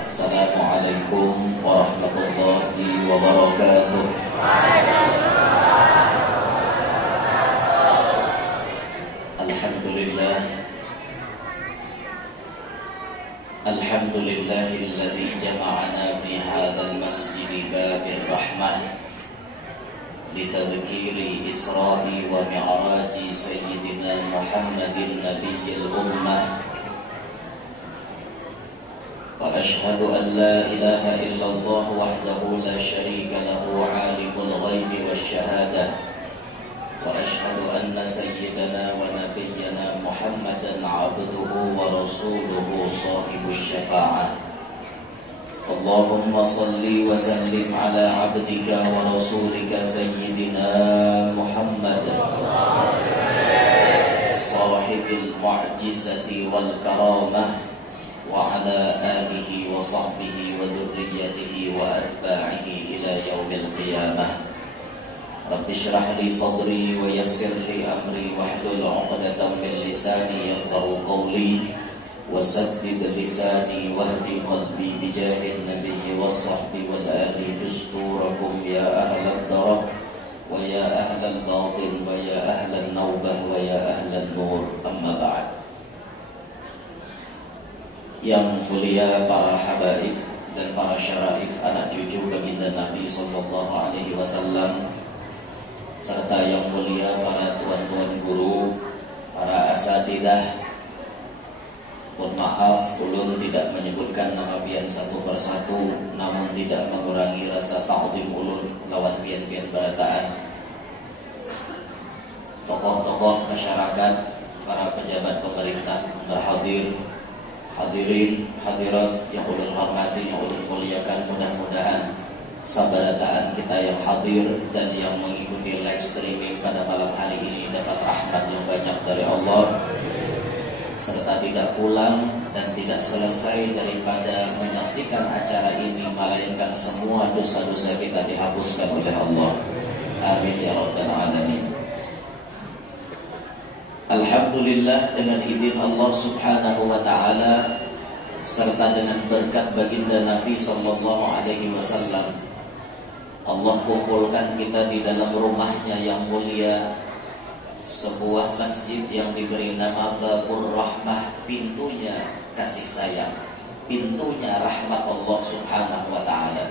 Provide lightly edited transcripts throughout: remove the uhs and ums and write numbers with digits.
Assalamualaikum warahmatullahi wabarakatuh. Alhamdulillah, alhamdulillahilladzi jama'ana fi hadzal masjidi babir rahmah litadhkiri isra'i wa mi'raji sayyidina Muhammadin nabiyil ummah. وأشهد أن لا إله إلا الله وحده لا شريك له عالم الغيب والشهادة وأشهد أن سيدنا ونبينا محمدا عبده ورسوله صاحب الشفاعة. اللهم صل وسلم على عبدك ورسولك سيدنا محمد صاحب المعجزة والكرامة وعلى آله وصحبه وذريته وأتباعه إلى يوم القيامة. رب اشرح لي صدري ويسر لي أمري واحلل عقدة من لساني يفقهوا قولي وسدد لساني واهد قلبي بجاه النبي والصحب والآل دستوركم يا أهل الدرك ويا أهل الباطن ويا أهل النوبة ويا أهل النور. أما بعد. Yang mulia para habaib dan para syaraif anak cucu baginda Nabi sallallahu alaihi wasallam, serta yang mulia para tuan-tuan guru, para asatidah. Mohon maaf ulun tidak menyebutkan nama pian satu persatu, namun tidak mengurangi rasa ta'zim ulun lawan pian-pian barataan. Tokoh-tokoh masyarakat, para pejabat pemerintah yang terhadir, hadirin, hadirat yang ulun hormati, yang ulun muliakan, mudah-mudahan sabarataan kita yang hadir dan yang mengikuti live streaming pada malam hari ini dapat rahmat yang banyak dari Allah, serta tidak pulang dan tidak selesai daripada menyaksikan acara ini melainkan semua dosa-dosa kita dihapuskan oleh Allah. Amin ya rabbal alamin. Alhamdulillah, dengan izin Allah subhanahu wa ta'ala serta dengan berkat baginda Nabi sallallahu alaihi wasallam, Allah kumpulkan kita di dalam rumahnya yang mulia, sebuah masjid yang diberi nama Babur Rahmah, pintunya kasih sayang, pintunya rahmat Allah subhanahu wa ta'ala.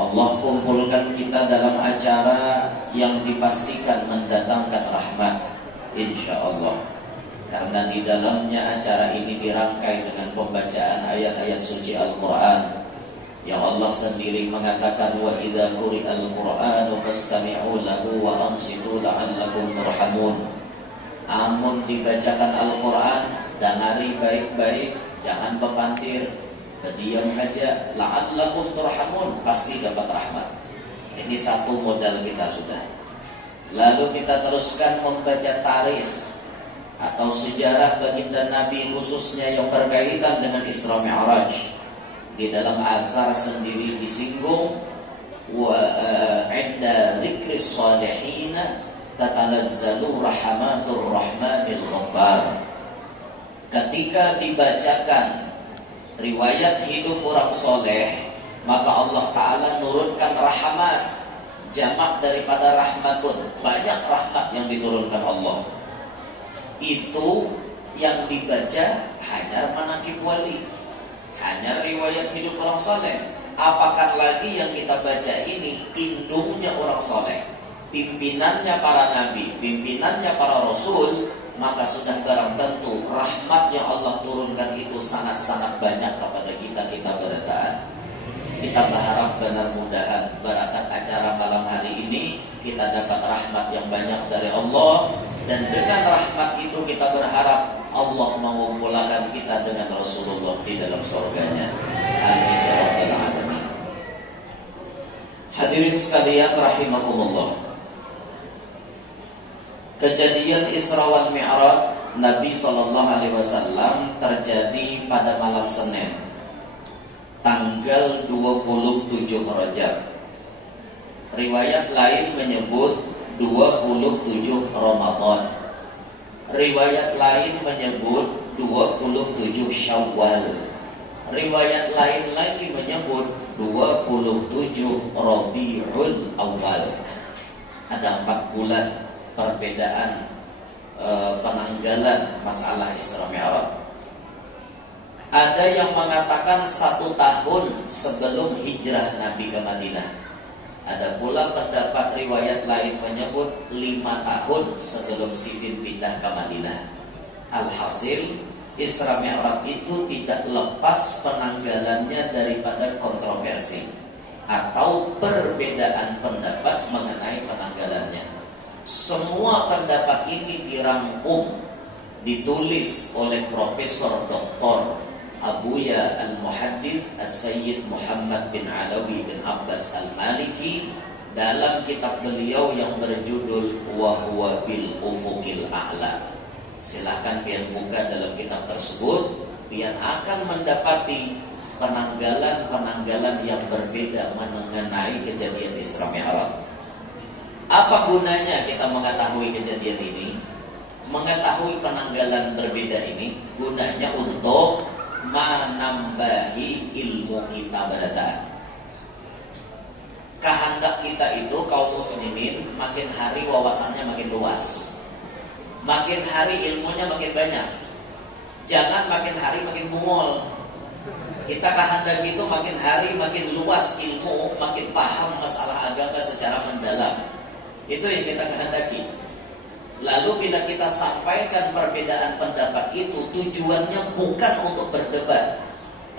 Allah kumpulkan kita dalam acara yang dipastikan mendatangkan rahmat, insya Allah, karena di dalamnya acara ini dirangkai dengan pembacaan ayat-ayat suci Al-Quran yang Allah sendiri mengatakan, wa idza quri'al Qur'anu fastami'u lahu wa ansitu la'allakum turhamun. Amun dibacakan Al-Quran, dengari baik-baik, jangan bepantir, berdiam aja, la'allakum turhamun, pasti dapat rahmat. Ini satu modal kita sudah. Lalu kita teruskan membaca tarikh atau sejarah baginda Nabi, khususnya yang berkaitan dengan Isra Mi'raj. Di dalam azhar sendiri disinggung, wa 'inda dzikris shalihin tatanazzalu rahmatur rahmanil ghaffar. Ketika dibacakan riwayat hidup orang soleh, maka Allah Ta'ala nurunkan rahmat, jamak daripada rahmatun, banyak rahmat yang diturunkan Allah. Itu yang dibaca hanya manaqib wali, hanya riwayat hidup orang soleh. Apakah lagi yang kita baca ini indungnya orang soleh, pimpinannya para nabi, pimpinannya para rasul, maka sudah barang tentu rahmat yang Allah turunkan itu sangat-sangat banyak kepada kita barataan. Kita berharap benar-mudahan barakat acara malam hari ini kita dapat rahmat yang banyak dari Allah, dan dengan rahmat itu kita berharap Allah mengumpulkan kita dengan Rasulullah di dalam surganya. Amin ya rabbal alamin. Hadirin sekalian rahimakumullah, kejadian Isra wal Mi'raj Nabi SAW terjadi pada malam Senin, tanggal 27 Rajab. Riwayat lain menyebut 27 Ramadan. Riwayat lain menyebut 27 Syawal. Riwayat lain lagi menyebut 27 Rabiul Awal. Ada 4 bulan perbedaan penanggalan masalah Isra Mi'raj. Ada yang mengatakan 1 tahun sebelum hijrah Nabi ke Madinah. Ada pula pendapat riwayat lain menyebut 5 tahun sebelum Sidin pindah ke Madinah. Alhasil Isra Mi'raj itu tidak lepas penanggalannya daripada kontroversi atau perbedaan pendapat mengenai penanggalannya. Semua pendapat ini dirangkum, ditulis oleh Profesor Dr. Abuya Al-Muhaddits As-Sayyid Muhammad bin Alawi bin Abbas Al-Maliki dalam kitab beliau yang berjudul Wa Huwa Bil Ufuqil A'la. Silahkan pian buka dalam kitab tersebut, pian akan mendapati penanggalan-penanggalan yang berbeda mengenai kejadian Isra Mi'raj. Apa gunanya kita mengetahui kejadian ini? Mengetahui penanggalan berbeda ini gunanya untuk menambahi ilmu kita berdasar. Kehendak kita itu kaum muslimin makin hari wawasannya makin luas, makin hari ilmunya makin banyak. Jangan makin hari makin bungol. Kita kehendak itu makin hari makin luas ilmu, makin paham masalah agama secara mendalam. Itu yang kita kehendaki. Lalu bila kita sampaikan perbedaan pendapat itu, tujuannya bukan untuk berdebat,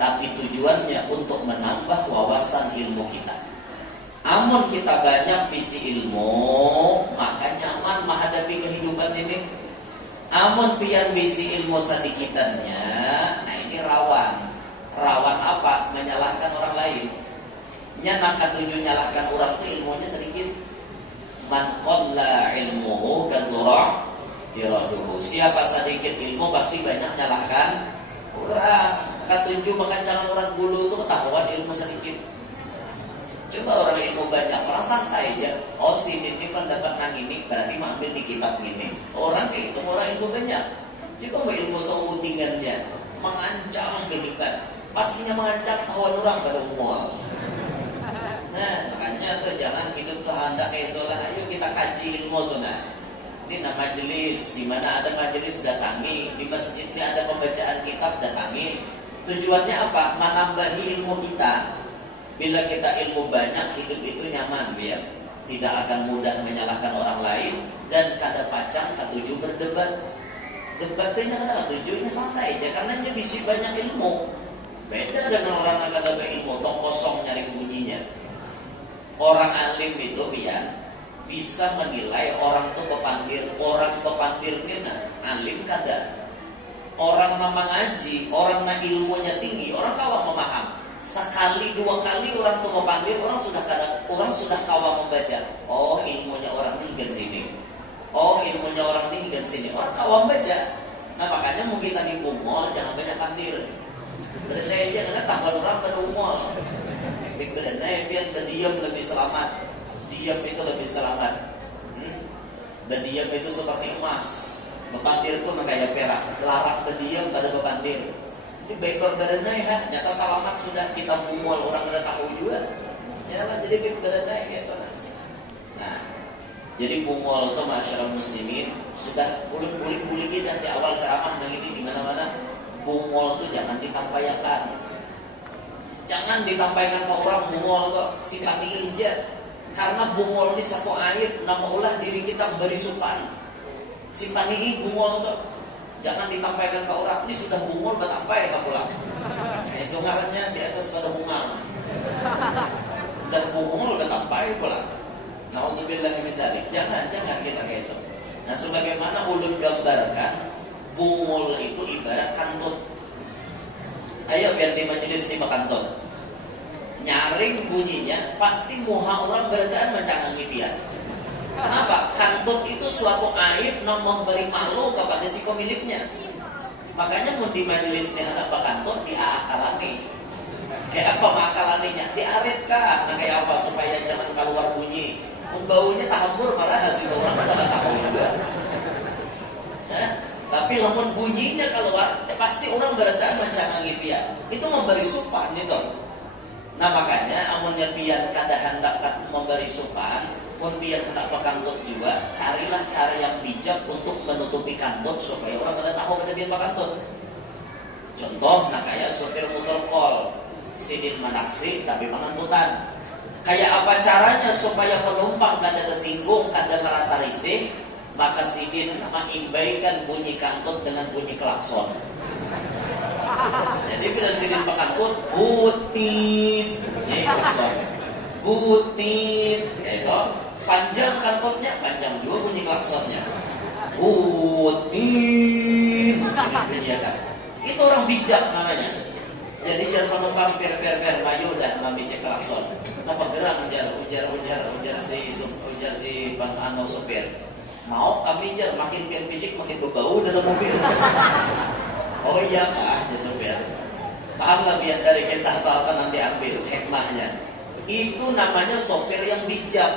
tapi tujuannya untuk menambah wawasan ilmu kita. Amun kita banyak visi ilmu, maka nyaman menghadapi kehidupan ini. Amun pian visi ilmu sedikitannya, nah ini rawan. Rawan apa? Menyalahkan orang lain. Nyanangkan tujuan nyalahkan orang itu ilmunya sedikit. Man qalla ilmuhu kazura tiraduhu. Siapa sedikit ilmu pasti banyak nyalahkan orang. Katunjuk makan jangan orang dulu itu ketahuan ilmu sedikit. Coba orang ilmu banyak, orang santai aja. Oh sini ini pendapat nang ini berarti mampir di kitab ini. Orang kayak itu orang ilmu banyak. Coba mau ilmu seutingannya mengancam begitu. Pastinya mengancam tahuan orang pada umum. Nah, makanya tuh jangan hidup tuh hendak kayak itulah. Ayo kita kaji ilmu tuh nah. Ini nama majelis, di mana ada majelis datangi, di masjid ini ada pembacaan kitab datangi. Tujuannya apa? Menambahi ilmu kita. Bila kita ilmu banyak, hidup itu nyaman, biar tidak akan mudah menyalahkan orang lain dan kada pacang katuju berdebat. Debatnya kada tujuannya santai aja karena dia bisi banyak ilmu. Beda dengan orang yang kada berilmu, tong kosong nyari bunyinya. Orang alim itu bisa menilai orang itu pepandir. Orang pepandir ini alim kada. Orang nama ngaji, orang na ilmunya tinggi, orang kawan memaham. Sekali 2 kali orang itu pepandir, orang sudah kawan membaca. Oh ilmunya orang ini kan sini. Oh ilmunya orang ini kan sini. Orang kawan baca. Nah makanya mungkin tadi bungol jangan banyak pandir. Berenai aja karena tambah orang pada umol. Berenai biar berdiam lebih selamat. Diam itu lebih selamat. Berdiam itu seperti emas. Bepandir itu kayak perak. Larang berdiam pada bepandir. Ini baikor berenai nyata selamat sudah kita umol orang udah tahu juga. Ya lah jadi berenai gitu nah. Nah, jadi bungol itu masyarakat muslimin sudah bulik-bulik kita di awal ceramah dan ini di mana-mana. Bungol itu jangan ditampaikan. Jangan ditampaikan ke orang bungol kok sifati aja. Karena bungol ini satu aib nama ulah diri kita berisupan. Sifati bungol itu jangan ditampaikan ke orang. Ini sudah bungol bertampai ke pulang. Itu ngarannya di atas pada bunga. Dan bungol bertampai pulang. Nauzubillah min dzalik. Jangan kita kayak itu. Nah, sebagaimana ulun gambarkan bungol itu ibarat kantut. Ayo biar di majelis ini kantut. Nyaring bunyinya pasti muha orang berdaan mencangangi dia. Kenapa? Kantut itu suatu aib yang memberi malu kepada si pemiliknya. Makanya mun di majelis ini ada kantut diakalani. Kayak apa makalaninya? Diarit kah? Nah kayak apa supaya jangan keluar bunyi. Baunya tak hambur marah hasil orang pada tahu juga. Tapi Tapi lamun bunyinya keluar, pasti orang berada mencangangi pian. Itu memberi supan itu. Nah makanya amunnya pian kada hendak memberi supan, mun pian hendak pakantut juga, carilah cara yang bijak untuk menutupi kantut supaya orang kada tahu kada pian pakantut. Contoh, nah kayak sopir motor sidin manaksi tapi pengantutan. Kayak apa caranya supaya penumpang kada tersinggung, kada merasa risih? Maka sidin mengimbaikan bunyi kantut dengan bunyi klakson. Jadi bila sidin pakantut, butit, ini klakson, butit, itu panjang kantutnya, panjang juga bunyi klaksonnya, butit, sidin bunyikan. Itu orang bijak namanya. Jadi jangan penumpang per mayu dah cek klakson. Apa gerak ujar si pangano sopir. Mau kami jar makin pian picik makin berbau dalam mobil. Oh iya Pak, ya sopir. Pahamlah biar dari kisah apa nanti ambil hikmahnya. Itu namanya sopir yang bijak.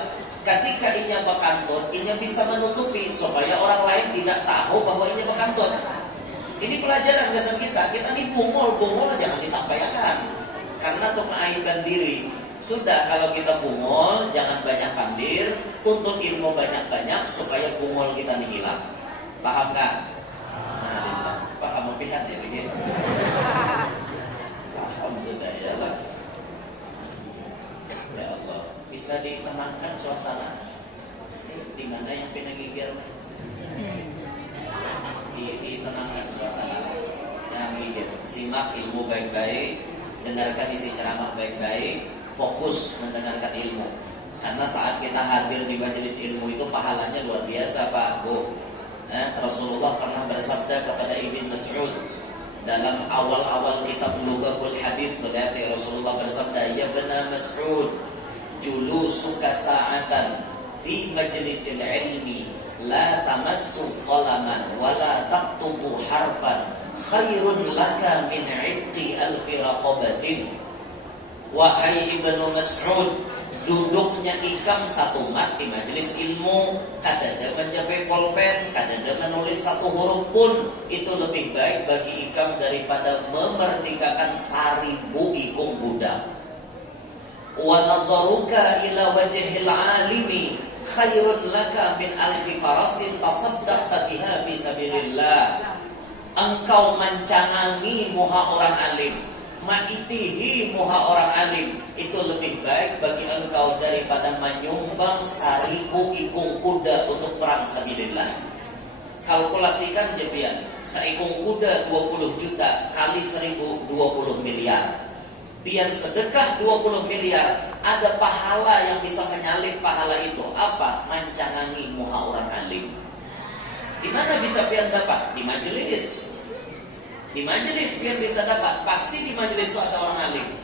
Ketika inya bekantut, inya bisa menutupi supaya orang lain tidak tahu bahwa inya bekantut. Ini pelajaran kesan kita. Kita ini bungol jangan ditampaikan. Karena itu keaiban diri. Sudah kalau kita bungol, jangan banyak pandir, tuntut ilmu banyak-banyak supaya bungol kita ini hilang. Paham kan? Nah, paham pihak ya begini. Paham sudah ya lah. Ya Allah, bisa ditenangkan suasana. Di mana yang penagigir? Ditenangkan suasana. Yang gigir. Simak ilmu baik-baik, dengarkan isi ceramah baik-baik. Fokus mendengarkan ilmu. Karena saat kita hadir di majelis ilmu itu pahalanya luar biasa Pak Bu. Rasulullah pernah bersabda kepada Ibn Mas'ud dalam awal-awal kitab Lughul Hadis, lihat ya, Rasulullah bersabda, ya Ibn Mas'ud, julusuka sa'atan fi majlisil ilmi la tamassu qalaman wa la taktubu harfan khairun laka min 'idqi alfi raqabatin. Wahai Ibnu Mas'ud, duduknya ikam satu mat di majelis ilmu, kadada menjapai pulpen, kadada menulis satu huruf pun, itu lebih baik bagi ikam daripada memerdekakan 1000 ikung budak. Wa nadharuka ila wajhil alimi khairun laka min alfi farasin tasaddaqta biha fi sabilillah. Engkau mencangangi muha orang alim, ma'itihi muha orang alim, itu lebih baik bagi engkau daripada menyumbang 1000 ikung kuda untuk perang sabilillah. Kalkulasikan jepian, seikung kuda 20 juta kali 1000, 20 miliar. Pian sedekah 20 miliar, ada pahala yang bisa menyalip pahala itu. Apa? Mencangangi muha orang alim. Di mana bisa pian dapat? Di majelis. Di majelis biar bisa dapat. Pasti di majelis itu ada orang alim.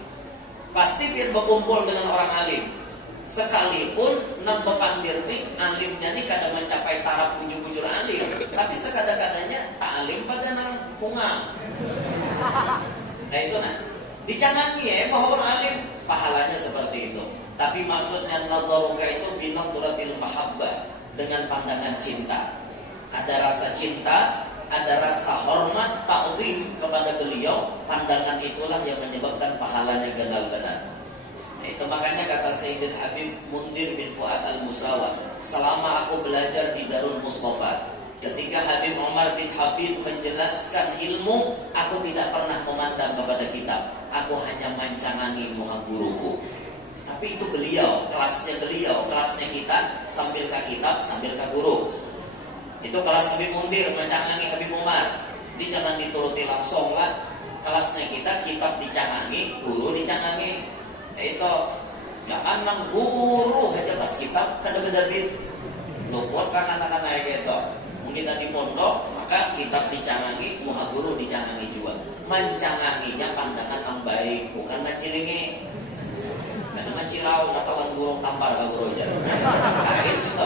Pasti biar berkumpul dengan orang alim. Sekalipun nambah pandir nih, alimnya nih kadang mencapai taraf bujur-bujur alim, tapi sekadang-kadangnya tak alim pada nang pungang. Nah itu nah, dicangangi ya bahwa orang alim pahalanya seperti itu. Tapi maksudnya nadharuka itu binadhratil mahabbah, dengan pandangan cinta. Ada rasa cinta, ada rasa hormat, ta'zim kepada beliau. Pandangan itulah yang menyebabkan pahalanya ganal-ganal. Nah, itu makanya kata Sayyidil Habib Mundir bin Fuad al-Musawad, selama aku belajar di Darul Mustafa, ketika Habib Umar bin Hafid menjelaskan ilmu, aku tidak pernah memandang kepada kitab, aku hanya mencangangi muha guruku. Tapi itu beliau, kelasnya kita sambil ke kitab, sambil ke guru. Itu kelas Habib Mundir mencangangi Habib Umar. Dia jangan dituruti langsung lah. Kelasnya kita, kitab dicangangi, guru dicangangi. Itu jangan nang guru aja pas kitab kada bedabit. Luput kan anak-anak gitu. Mungkin di pondok, maka kitab dicangangi, muha guru dicangangi juga. Mencanganginya pandangan yang baik, bukan mencilingi. Karena mencirau atau guru tampar ke guru aja. Lain gitu.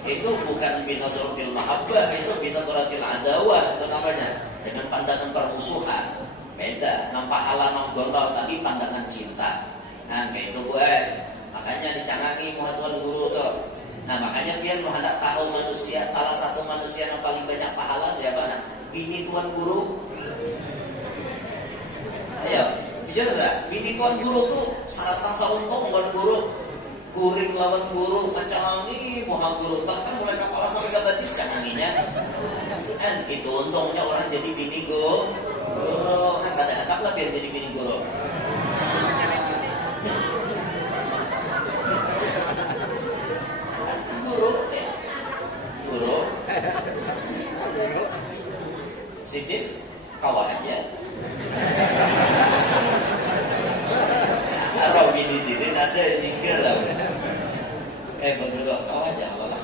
Itu bukan binadratil mahabbah, itu binadratil adawah, itu namanya, dengan pandangan permusuhan. Beda, nampak halaman gondol tadi pandangan cinta. Nah kayak itu gue, makanya dicangangi muha tuan guru tuh. Nah makanya pian mau hendak tahu manusia, salah satu manusia yang paling banyak pahala siapa? Nah, bini tuan guru. Ayo, bicara enggak? Bini tuan guru tuh saratang sauntung buat guru. Guring lawan guru, kacangangi muha guru, bahkan mulai kepala sampai ke batis canganginya. Kan itu untungnya orang jadi bini guru. Nah kadang-kadang lah biar jadi bini guru. Guru ya, guru. Sidin kawah aja. Arah bini Sidin ada jingkir lah. Berguru kau aja lah.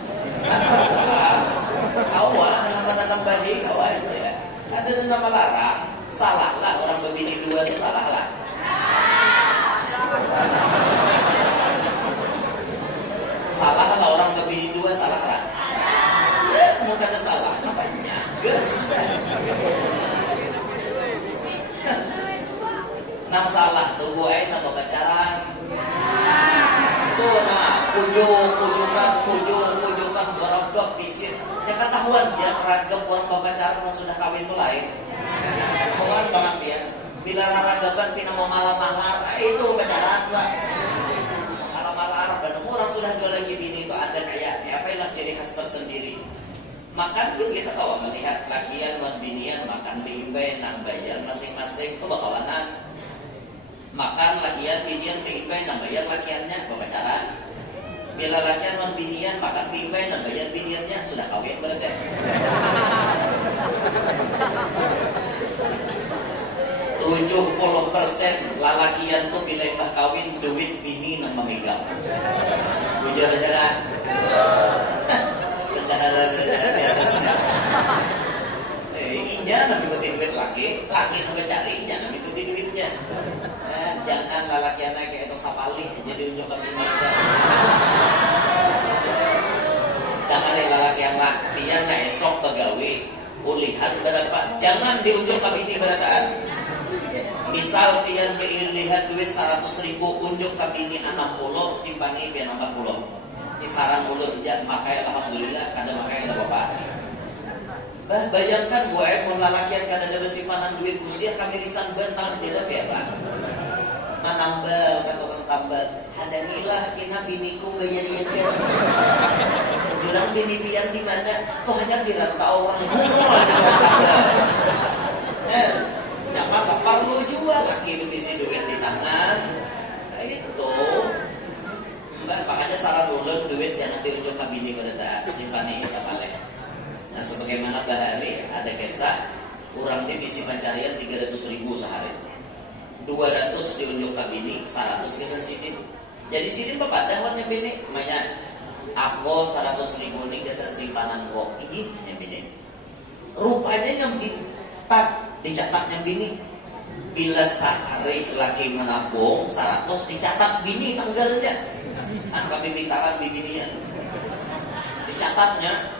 Kawah nama tambahin kawah itu ya. Ada nama larang, salah lah orang berbini dua itu salah lah. Salah lah orang berbini dua salah lah. Mau kata salah, namanya ges. Nang salah tuh gue nama pacaran. Tuh nah pujukan beragam bisir. Yang ketahuan dia ragam orang pacaran yang sudah kawin itu lain. Kawan banget dia. Bila ragaban pina mau malam-malar itu pacaran lah. Malam-malar dan orang sudah dua lagi bini itu ada kayak apa yang ciri khas tersendiri. Makan pun kita kalau melihat lakian dan binian makan bimbai nang bayar masing-masing itu bakalanan. Makan lakian binian bimbai nang bayar lakiannya pacaran. Bila lakian dan binian makan bimbai nang bayar biniannya sudah kawin berarti. 70% lalakian tuh bila imbah kawin duit bini nang memegang. Bujur aja kan? Bendahara di atasnya. Inya nang ikutin duit laki nang mencarinya nang ikutin duitnya. Jangan lalakian kayak itu sapali jadi unjuk ke bini. Jangan lalakian lakian na esok pegawai ulihat berapa? Jangan diunjuk ke bini berataan. Misal pian lihat duit 100.000 unjuk ke bini 60 simpani pian 40. Kisaran ulun ya makanya alhamdulillah kada makanya ada bapak. Bah bayangkan gue mau lalakian kada ada simpanan duit usia kami risan bentang tidak ya Pak. Manambal kata orang tambal. Hadangilah kina biniku bayarian kan. Jurang bini pian di mana? Tuh hanya dirantau orang guru jangan perlu jual laki itu bisa duit di tangan. Nah, itu makanya saran ulun duit jangan diunjuk ke bini pada simpani sapale. Nah sebagaimana bahari ada kisah orang dia misi pencarian 300.000 sehari. 200 diunjuk ke bini, 100 kesan sidin. Jadi sidin bapak dahwatnya bini, makanya aku 100.000 ini kesan simpanan kok ini hanya bini. Rupanya yang dicatatnya bini. Bila sehari laki menabung 100 dicatat bini tanggalnya. Angka bibitaran bibinian. Dicatatnya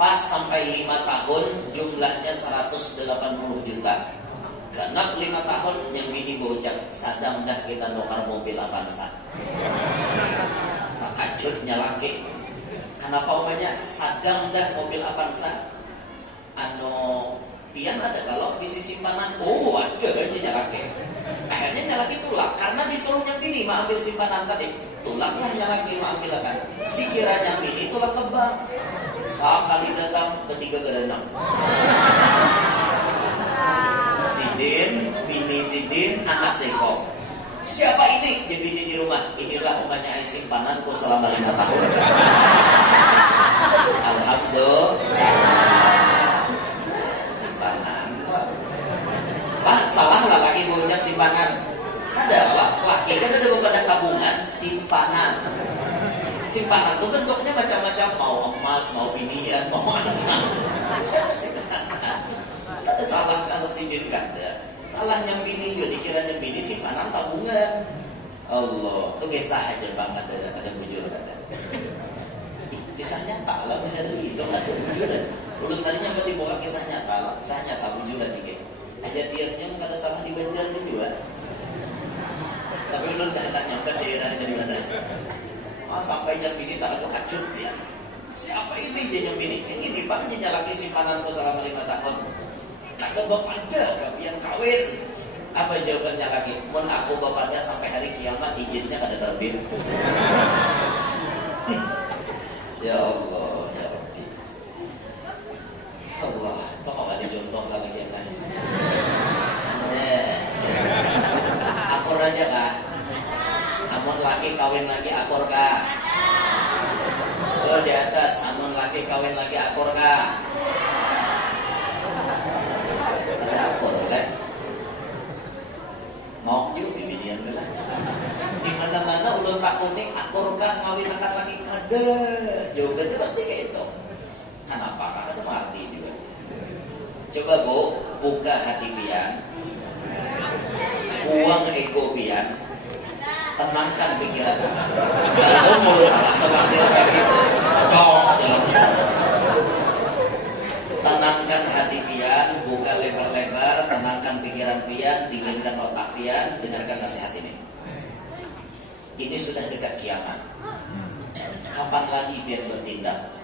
pas sampai 5 tahun jumlahnya 180 juta. Genap 5 tahun yang bini bocah sadam dah kita nukar mobil Avanza. Takajutnya laki. Kenapa umumnya sadam dah mobil Avanza? Pian ada kalau bisi simpanan, ada aja nyalake. Akhirnya nyalaki tulak karena disuruh yang bini mau ambil simpanan tadi. Tulaklah nyalaki mau ambil kan. Dikira yang bini tulak ke bank. Sekali datang bertiga berenang. Sidin, bini Sidin, anak Seko. Siapa ini? Dia bini di rumah. Inilah umatnya simpananku selama 5 tahun. Alhamdulillah. Salah lah laki bocah simpanan. Adalah laki kan ada beberapa tabungan simpanan. Simpanan itu bentuknya macam-macam, mau emas, mau binian, mau anak-anak. Ada salah kalau sidin kan ada. Salah yang bini juga dikiranya bini simpanan tabungan. Allah, itu kisah aja bang ada bujur ada. Kisah nyata lah bahari itu ada bujuran. Ulun tadinya mau dibawa kisah nyata bujuran dikit. Kejadiannya nggak ada salah di Banjar juga, tapi ulun dah tak nyampe daerahnya di mana. sampai jam ini tak ada kacut dia. Siapa ini dia yang bini? Ini Pak, dia laki simpananku selama 5 tahun. Tak ada bapak ada, kapian kawin. Apa jawabannya lagi? Mun aku bapaknya sampai hari kiamat izinnya kada terbit. Ya Allah, ya Rabbi. Allah, toh kok ada contoh lagi yang lain. Akur aja kah? Amun laki kawin lagi akur kah? Oh di atas, amun laki kawin lagi akur kah? Ada akur lah. Mau yuk pilihan lah. Di mana-mana ulun takuning akur kah ngawin akan laki kada. Jawabannya pasti kayak itu. Kenapa? Karena ada mati juga. Coba Bu, buka hati pian, buang ego pian, tenangkan pikiran. Kalau mulut tenang dia kayak gitu, kau dalam sana. Tenangkan hati pian, buka lebar-lebar, tenangkan pikiran pian, dinginkan otak pian, dengarkan nasihat ini. Ini sudah dekat kiamat. Kapan lagi pian bertindak?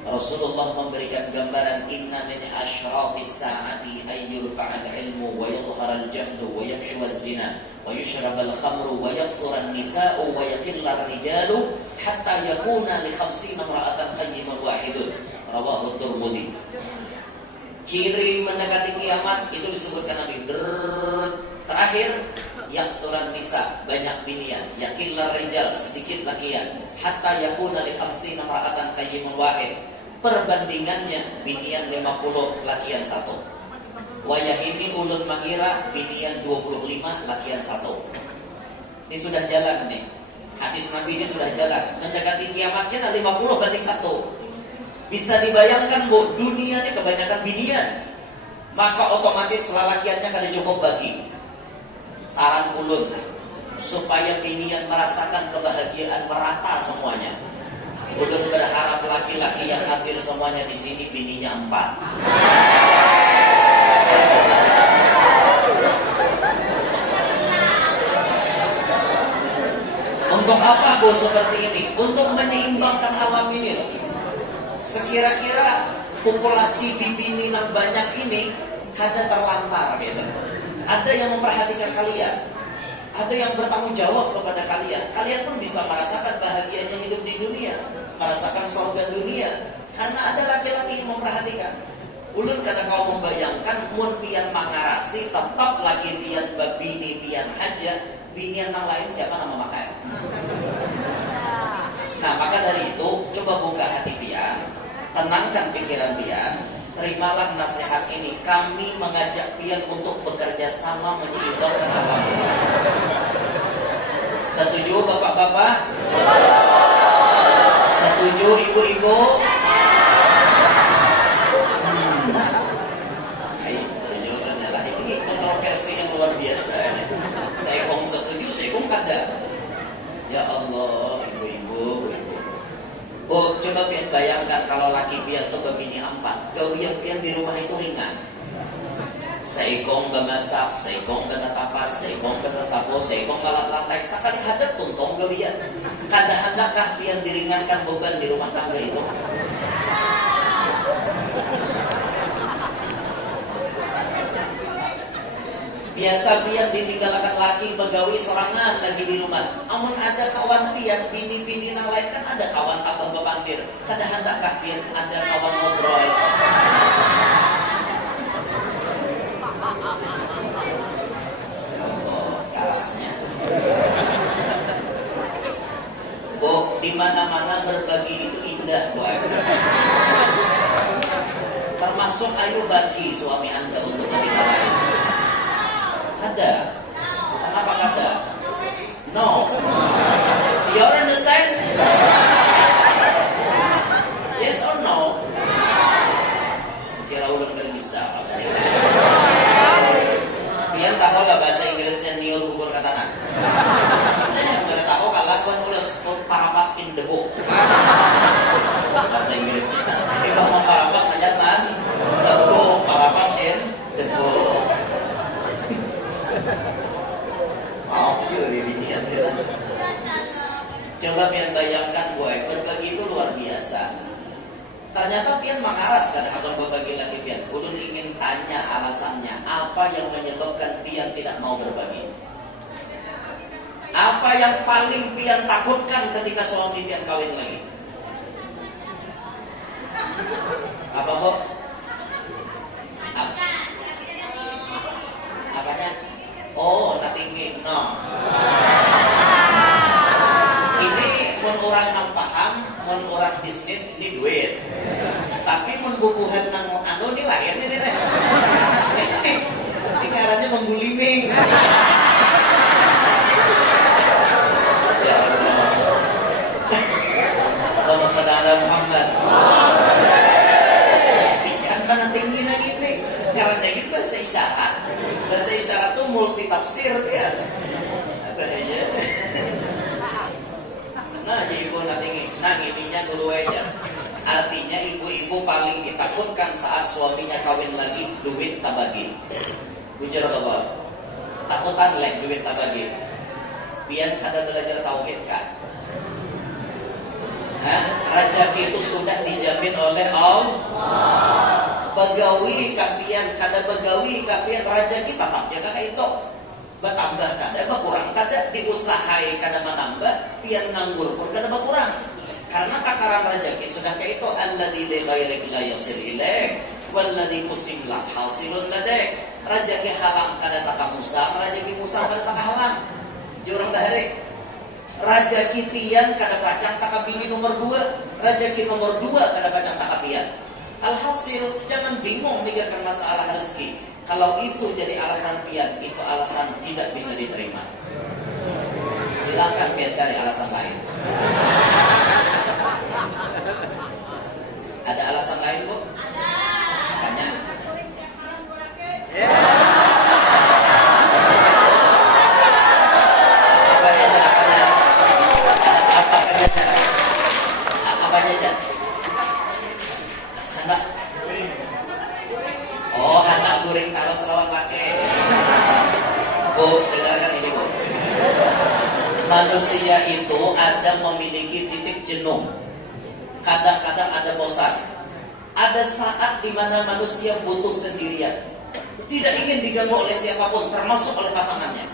Rasulullah memberikan gambaran inna min asyratis sa'ati ay yurfa'al ilmu wa yadhhara al-jahlu wa yafshu az-zina wa yushrab al-khamru wa yakthura an-nisa'u wa yaqilla ar-rijalu hatta yakuna li 50 imra'atan qayyimun wahidun rawahu at-Tirmidzi. Ciri mendekati kiamat itu disebutkan Nabi. Terakhir yaksuran nisa, banyak binian, yakillar rijal, sedikit lakian, hatta yakuna li 50 imra'atan qayyimun wahid. Perbandingannya binian 50, lakian 1. Wayah ini ulun mengira binian 25, lakian 1. Ini sudah jalan nih. Hadis Nabi ini sudah jalan. Mendekati kiamatnya 50 banding 1. Bisa dibayangkan Bu, dunia ini kebanyakan binian. Maka otomatis lelakiannya kada cukup bagi. Saran ulun supaya binian merasakan kebahagiaan merata semuanya. Ulun berharap laki-laki yang hadir semuanya di sini bininya 4. Untuk apa Bu seperti ini? Untuk menyeimbangkan alam ini loh. Sekira-kira populasi bini yang banyak ini kadang terlantar gitu. Ada yang memperhatikan kalian, ada yang bertanggung jawab kepada kalian. Kalian pun bisa merasakan bahagianya hidup di dunia, merasakan surga dunia, karena ada laki-laki yang memperhatikan. Ulun kata kau membayangkan mun pian mangarasi tetap laki pian babini pian aja, binian yang lain siapa nama makai. Nah maka dari itu coba buka hati pian, tenangkan pikiran pian. Terimalah nasihat ini. Kami mengajak pian untuk bekerja sama menyeimbangkan alam. Setuju bapak-bapak? Setuju ibu-ibu? Ayo, jawabannya lah. Ini kontroversi yang luar biasa. Saya kong setuju, saya kong kada. Ya Allah, ibu-ibu. Oh, coba pian bayangkan kalau laki pian tuh begini 4, gawian pian di rumah itu ringan. Saikong bemasak, saikong benatapas, saikong besasapo, saikong balap lantai. Sekali hadap tuntong gawian. Kada hendakkah pian diringankan beban di rumah tangga itu? Biasa pian ditinggalkan laki begawi sorangan lagi di rumah. Amun ada kawan pian, bini-bini yang lain kan ada kawan tambah bepandir. Kada hendakkah pian ada kawan ngobrol? Ya Allah, karasnya. Bu, di mana-mana berbagi itu indah, Bu. Termasuk ayo bagi suami Anda untuk wanita lain. Kada. Kenapa kada? No. You understand? Yes or no? Kira ulang kada bisa bahasa Inggris. Pian tahu lah bahasa Inggrisnya niul gugur katana. Kada tahu kalakuan ulas parapas in the book. Bahasa Inggris. Iba mau parapas aja tan. The book, parapas in the book. Mau yuk ini Coba pian bayangkan gue, berbagi itu luar biasa. Ternyata pian mengaras kan abang berbagi lagi pian. Ulun ingin tanya alasannya, apa yang menyebabkan pian tidak mau berbagi? Apa yang paling pian takutkan ketika suami pian kawin lagi? Apa kok? Apanya? Oh, natinggi. No. Ini mun orang nang paham, mun orang bisnis ini duit. Tapi mun bubuhan nang anu ini lahir nih nih. Ini caranya mengguliming. Ya Allah. Allahumma shalli ala Muhammad. Pian mana tinggi lagi nih? Caranya gitu bahasa isyarat. Bahasa isyarat tuh multi tafsir ya. Bahaya. Nah, ibu nanti ininya guru aja. Artinya ibu-ibu paling ditakutkan saat suaminya kawin lagi, duit tak bagi. Ujar apa? Takutan leh duit tak bagi. Biar kada belajar tauhid kan. Nah, rezeki itu sudah dijamin oleh Allah. Begawi kapian kada begawi kapian rezeki tetap jaga itu. Bertambah kada, berkurang kada, diusahai kada menambah, pian nganggur pun kada berkurang. Karena takaran rezeki sudah kayak itu, alladzi li ghairik la yasir ilaik, walladzi kusim la hasilun ladaik. Rezeki halang kada taka musang, rezeki musang kada taka halang. Di orang bahari. Rezeki pian kada pacang taka bini nomor 2, rezeki nomor 2 kada pacang taka pian. Alhasil jangan bingung mikirkan masalah rezeki. Kalau itu jadi alasan pian, itu alasan tidak bisa diterima. Silakan pian cari alasan lain. Ada alasan lain, Bu? Ada. Apanya? Apanya aja? Hendak. Oh, hendak guring taruh selawan laki. Bu, dengarkan ini, Bu. Manusia itu ada memiliki titik jenuh. Kadang-kadang ada bosan. Ada saat di mana manusia butuh sendirian. Tidak ingin diganggu oleh siapapun, termasuk oleh pasangannya.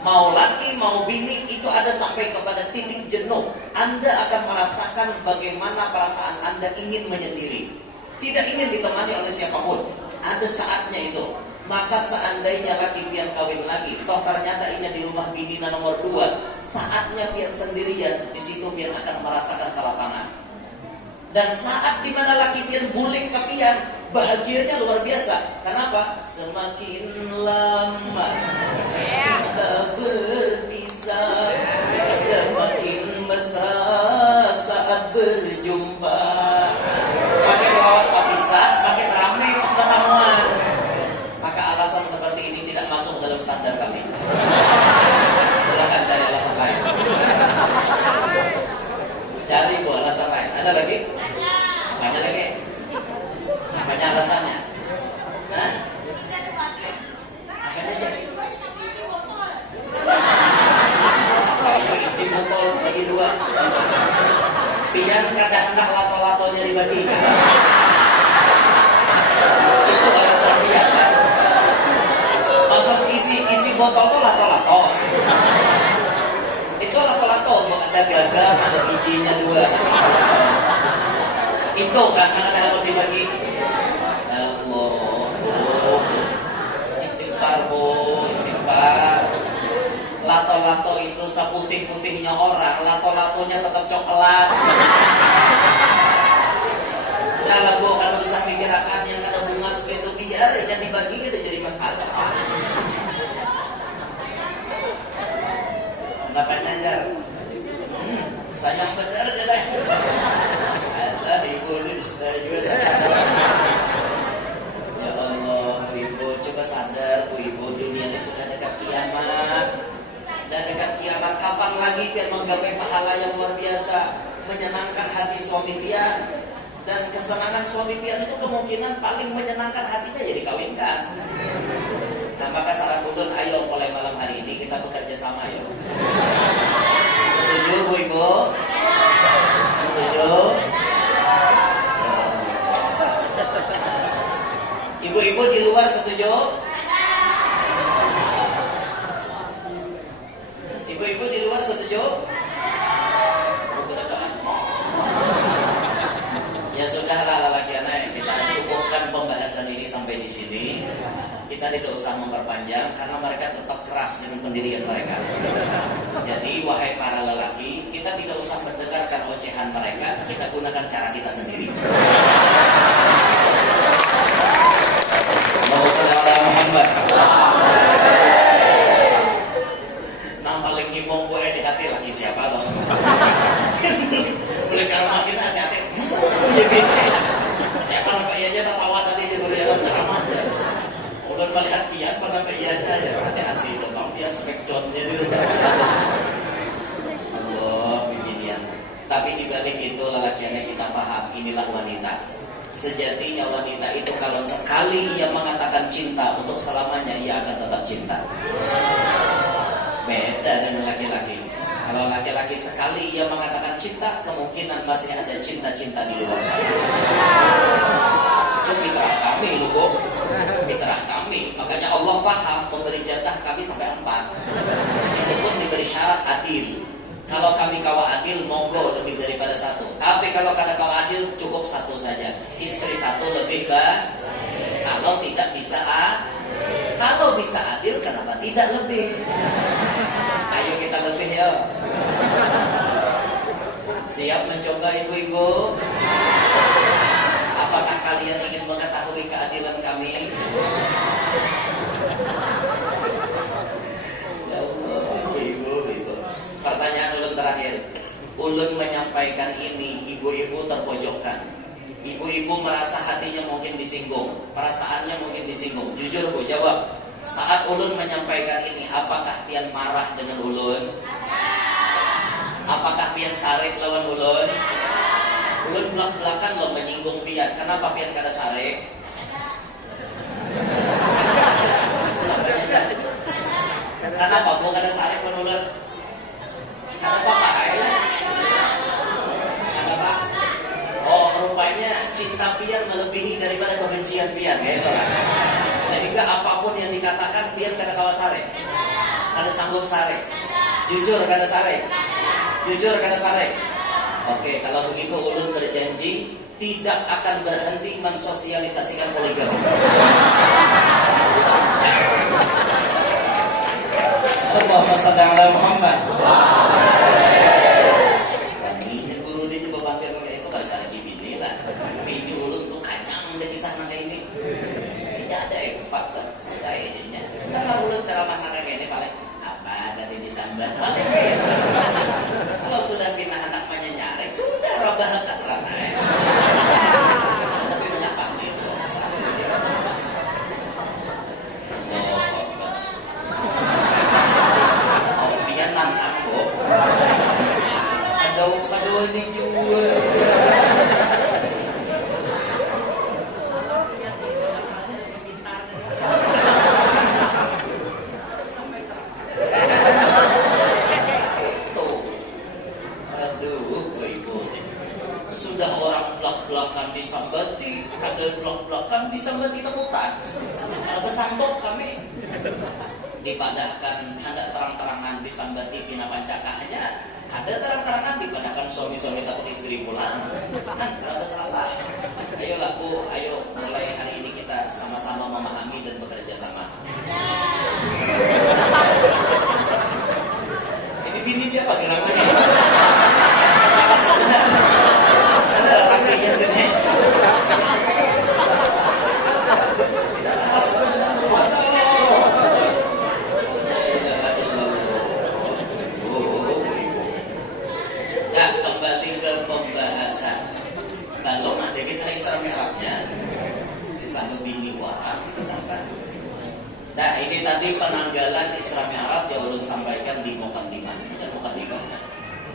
Mau laki, mau bini, itu ada sampai kepada titik jenuh. Anda akan merasakan bagaimana perasaan Anda ingin menyendiri. Tidak ingin ditemani oleh siapapun. Ada saatnya itu. Maka seandainya laki pian kawin lagi, toh ternyata ini di rumah bini nomor 2, saatnya pian sendirian, di situ pian akan merasakan kelapangan. Dan saat dimana laki pian bulik ke pian, bahagianya luar biasa. Kenapa? Semakin lama kita berpisah, semakin mesra saat berjumpa. Pakai lawas tapisah, pakai rame pas pertemuan. Maka alasan seperti ini tidak masuk dalam standar kami. Silakan cari alasan lain. Cari Bu alasan lain. Ada lagi? Banyak lagi. Banyak alasannya. Nah, makanya jadi. Kayu isi botol bagi 2. Pian kada hendak lato-latonya dibagikan. Itu alasan pian kan? Maksud isi botol itu lato-lato. Itu lato-lato, ada gagang, ada bijinya 2. Itu kan ada yang dibagi. Allah, istighfar Bu, istighfar. Lato-lato itu seputih-putihnya orang, lato-latonya tetap coklat. Nah lah Bu, kalau usah pikirkan yang kada bungas itu biar yang dibagi udah jadi masalah. Bapaknya ajar. Sayang benar deh. Allah ibu ini sudah juga sadar. Ya Allah, ibu coba sadar, ibu dunia ini sudah dekat kiamat. Dan dekat kiamat kapan lagi biar menggapai pahala yang luar biasa, menyenangkan hati suami pian. Dan kesenangan suami pian itu kemungkinan paling menyenangkan hatinya ya dikawinkan. Nah maka saran ulun, ayo mulai malam hari ini kita bekerja sama yuk. Setuju Bu Ibu? Ibu-ibu di luar setuju? Ya sudahlah lelaki anak, kita cukupkan pembahasan ini sampai di sini. Kita tidak usah memperpanjang karena mereka tetap keras dengan pendirian mereka. Jadi wahai para lelaki, kita tidak usah mendengarkan ocehan mereka, kita gunakan cara kita sendiri. Allahumma shalli ala Muhammad. Nang paling himong gue di hati lagi siapa toh? Boleh kalau makin hati-hati. Siapa nampak iya aja tertawa tadi aja beriaran ceramah aja. Udah melihat pian pada iya aja hati-hati tentang pian smackdownnya di rumah. Allah beginian. Tapi dibalik itu lelakiannya kita paham, inilah wanita. Sejatinya wanita itu kalau sekali ia mengatakan cinta, untuk selamanya ia akan tetap cinta. Beda dengan laki-laki. Kalau laki-laki sekali ia mengatakan cinta, kemungkinan masih ada cinta-cinta di luar sana. Itu fitrah kami loh, Bu. Fitrah kami. Makanya Allah paham memberi jatah kami sampai 4. Itu pun diberi syarat adil. Kalau kami kawa adil, monggo lebih daripada 1. Tapi kalau kada kawa adil, cukup 1 saja. Istri 1 lebih baik. Kalau tidak bisa kalau bisa adil, kenapa tidak lebih? Ayo kita lebih ya. Siap mencoba ibu-ibu? Apakah kalian ingin mengetahui keadilan kami? Ya Allah, ibu-ibu. Pertanyaan ulun terakhir. Ulun menyampaikan ini, ibu-ibu terpojokkan. Ibu-ibu merasa hatinya mungkin disinggung, perasaannya mungkin disinggung. Jujur Bu, jawab. Saat ulun menyampaikan ini, apakah pian marah dengan ulun? Apakah pian sarik lawan ulun? Ulun belak-belakan lo menyinggung pian. Kenapa pian kada sarik? Kenapa Bu kada sarik lawan ulun? Kenapa Pak? Kenapa? Oh, rupanya cinta pian melebihi daripada kebencian pian, gitu kan? Sehingga apapun yang dikatakan pian kada kawa sare, kada sanggup sare. Jujur kada sare, jujur kada sare. Oke, kalau begitu ulun berjanji tidak akan berhenti mensosialisasikan poligami. Allahumma shalli ala Muhammad. Ini guru dia coba bantir kayak itu bahasa lagi bini lah. Bini ulun tuh kanyang dari sana kayak ini. Ada empat sudah ininya. Kalau ulun ceramah anak kayak ini paling apa dari disambar paling gitu. Kalau sudah pindah anak menyenyarek sudah rabahkan ranai. Tapi banyak pandai selesai. Oh, pian nantang kok. Ada dijual. Disambati, kada belak-belakan disambati temutan. Kalau besantok kami dipadahkan hendak terang-terangan disambati pina pancaka aja, kada terang-terangan dipadahkan suami-suami takut istri pulang. Kan serba salah. Ayolah Bu, ayo mulai hari ini kita sama-sama memahami dan bekerja sama. Ini bini siapa gerak-gerak? Alasannya ada lakinya sini. Nah, kembali ke pembahasan. Kalau ada kisah Isra Mi'rajnya, kisah bini warah, kisah kan. Nah, ini tadi penanggalan Isra Mi'raj yang ulun sampaikan di Muqaddimah. Ini Muqaddimah.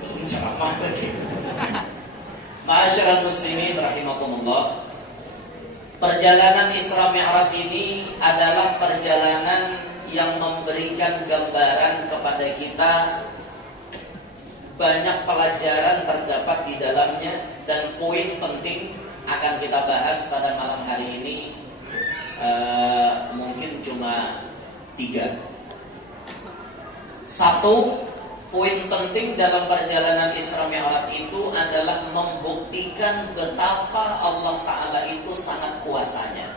Belum ceramah lagi. Ma'asyiral muslimin rahimakumullah. Perjalanan Isra Mi'raj ini adalah perjalanan yang memberikan gambaran kepada kita. Banyak pelajaran terdapat di dalamnya dan poin penting akan kita bahas pada malam hari ini. Mungkin cuma 3. 1, Poin penting dalam perjalanan Isra Mi'raj itu adalah membuktikan betapa Allah Ta'ala itu sangat kuasanya.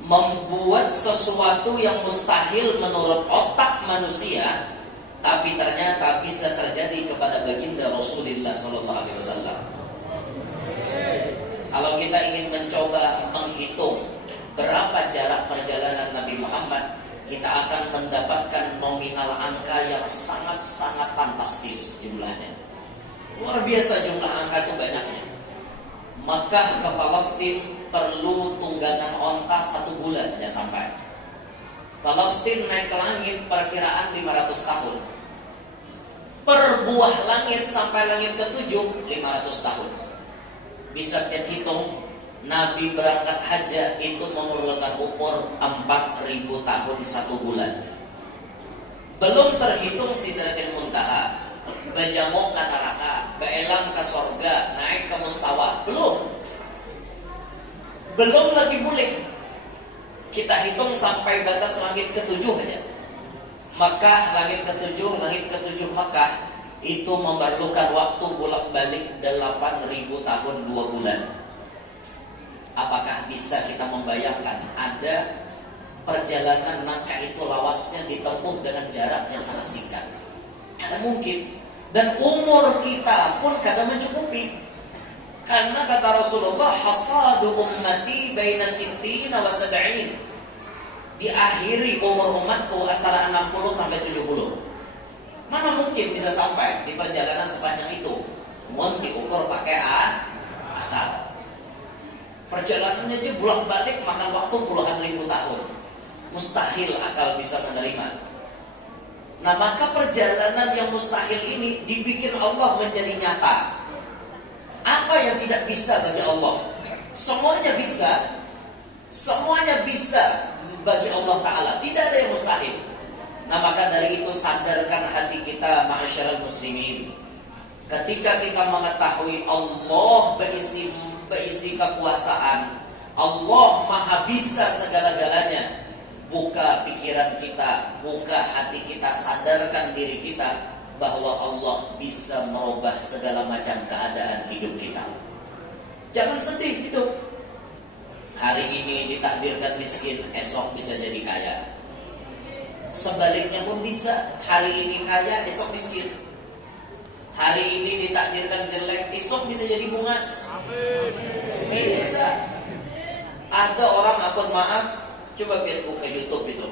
Membuat sesuatu yang mustahil menurut otak manusia, tapi ternyata bisa terjadi kepada baginda Rasulullah SAW. Kalau kita ingin mencoba menghitung berapa jarak perjalanan Nabi Muhammad, kita akan mendapatkan nominal angka yang sangat-sangat fantastis jumlahnya. Luar biasa jumlah angka itu banyaknya. Makkah ke Palestina perlu tunggangan onta 1 bulan aja sampai. Palestina naik ke langit perkiraan 500 tahun. Per buah langit sampai langit ke-7 500 tahun. Bisa kita hitung, Nabi berangkat haji itu memerlukan umur 4.000 tahun 1 bulan. Belum terhitung Sidratil Muntaha, bejamok ke neraka, beelang ke sorga, naik ke mustawa. Belum lagi bulik. Kita hitung sampai batas langit ke-7 aja. Makkah langit ke-7 Makkah itu memerlukan waktu bolak-balik 8.000 tahun 2 bulan. Apakah bisa kita membayangkan ada perjalanan nangka itu lawasnya ditempuh dengan jarak yang sangat singkat? Tidak mungkin. Dan umur kita pun kadang mencukupi. Karena kata Rasulullah, hasadu ummati baina sittina wa sab'in. Diakhiri umur umatku antara 60 sampai 70. Mana mungkin bisa sampai di perjalanan sepanjang itu? Mohon diukur pakai akal. Perjalanannya aja bolak-balik makan waktu puluhan ribu tahun. Mustahil akal bisa menerima. Nah, maka perjalanan yang mustahil ini dibikin Allah menjadi nyata. Apa yang tidak bisa bagi Allah? Semuanya bisa. Semuanya bisa bagi Allah Ta'ala. Tidak ada yang mustahil. Nah, maka dari itu sadarkan hati kita, ma'asyiral muslimin. Ketika kita mengetahui Allah berisi kekuasaan, Allah maha bisa segala-galanya, buka pikiran kita, buka hati kita, sadarkan diri kita bahwa Allah bisa merubah segala macam keadaan hidup kita. Jangan sedih hidup. Hari ini ditakdirkan miskin, esok bisa jadi kaya. Sebaliknya pun bisa, hari ini kaya, esok miskin. Hari ini ditakdirkan jelek, esok bisa jadi bungas. Bisa. Ada orang, apun maaf, coba lihat buka YouTube itu.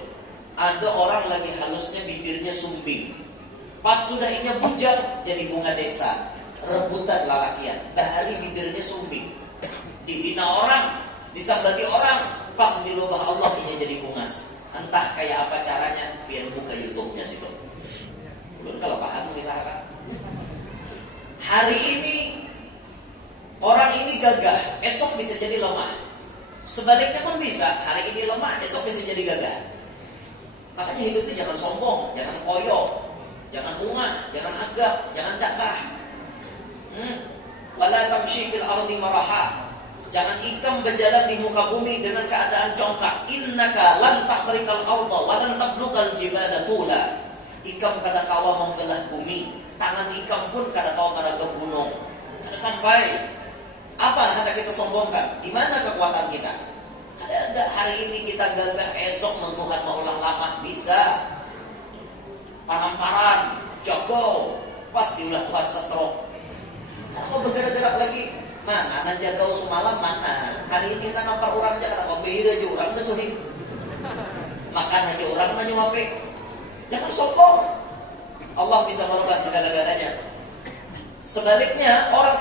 Ada orang lagi halusnya bibirnya sumbing. Pas sudah inya bujang jadi bunga desa. Rebutan lalakian. Dari bibirnya sumbing. Dihina orang, disambati orang, pas dirubah Allah inya jadi bungas. Entah kayak apa caranya, biar buka YouTube-nya situ. Belum kalau paham misalkan. Hari ini orang ini gagah, esok bisa jadi lemah. Sebaliknya pun bisa, hari ini lemah, esok bisa jadi gagah. Makanya hidupnya jangan sombong, jangan koyo, jangan ungah, jangan agak, jangan cakah. Wala tamshi fil ardi maraha. Jangan ikam berjalan di muka bumi dengan keadaan congkak. Innaka lan takhriqal arda wa lan tablughal jibala tula. Ikam kada kawa membelah bumi, tangan ikam pun kada kawa meragam gunung. Kada sampai. Apa hendak kita sombongkan? Di mana kekuatan kita? Kada ada. Hari ini kita gagah, esok Tuhan maulang lama bisa. Panamparan, Joko, pas diulah Tuhan setrok. Kada kau bergerak-gerak lagi. Mana anak jagau semalam mana? Hari ini kita nampar orang aja kada kau behir aja orang dah sulit. Makan aja orang nanya mape. Jangan sombong. Allah bisa merubah segala-galanya. Sebaliknya orang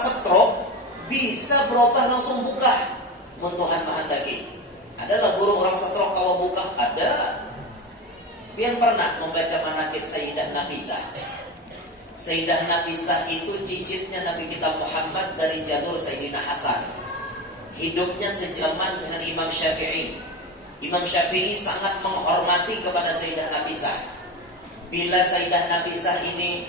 stroke bisa berubah langsung buka. Mun Tuhan menghendaki. Adalah guru orang stroke kalau buka ada. Yang pernah membaca manaqib Sayyidah Nafisah. Sayyidah Nafisah itu cicitnya Nabi kita Muhammad dari jalur Sayyidina Hasan. Hidupnya sejaman dengan Imam Syafi'i. Imam Syafi'i sangat menghormati kepada Sayyidah Nafisah. Bila Sayyidah Nafisah ini,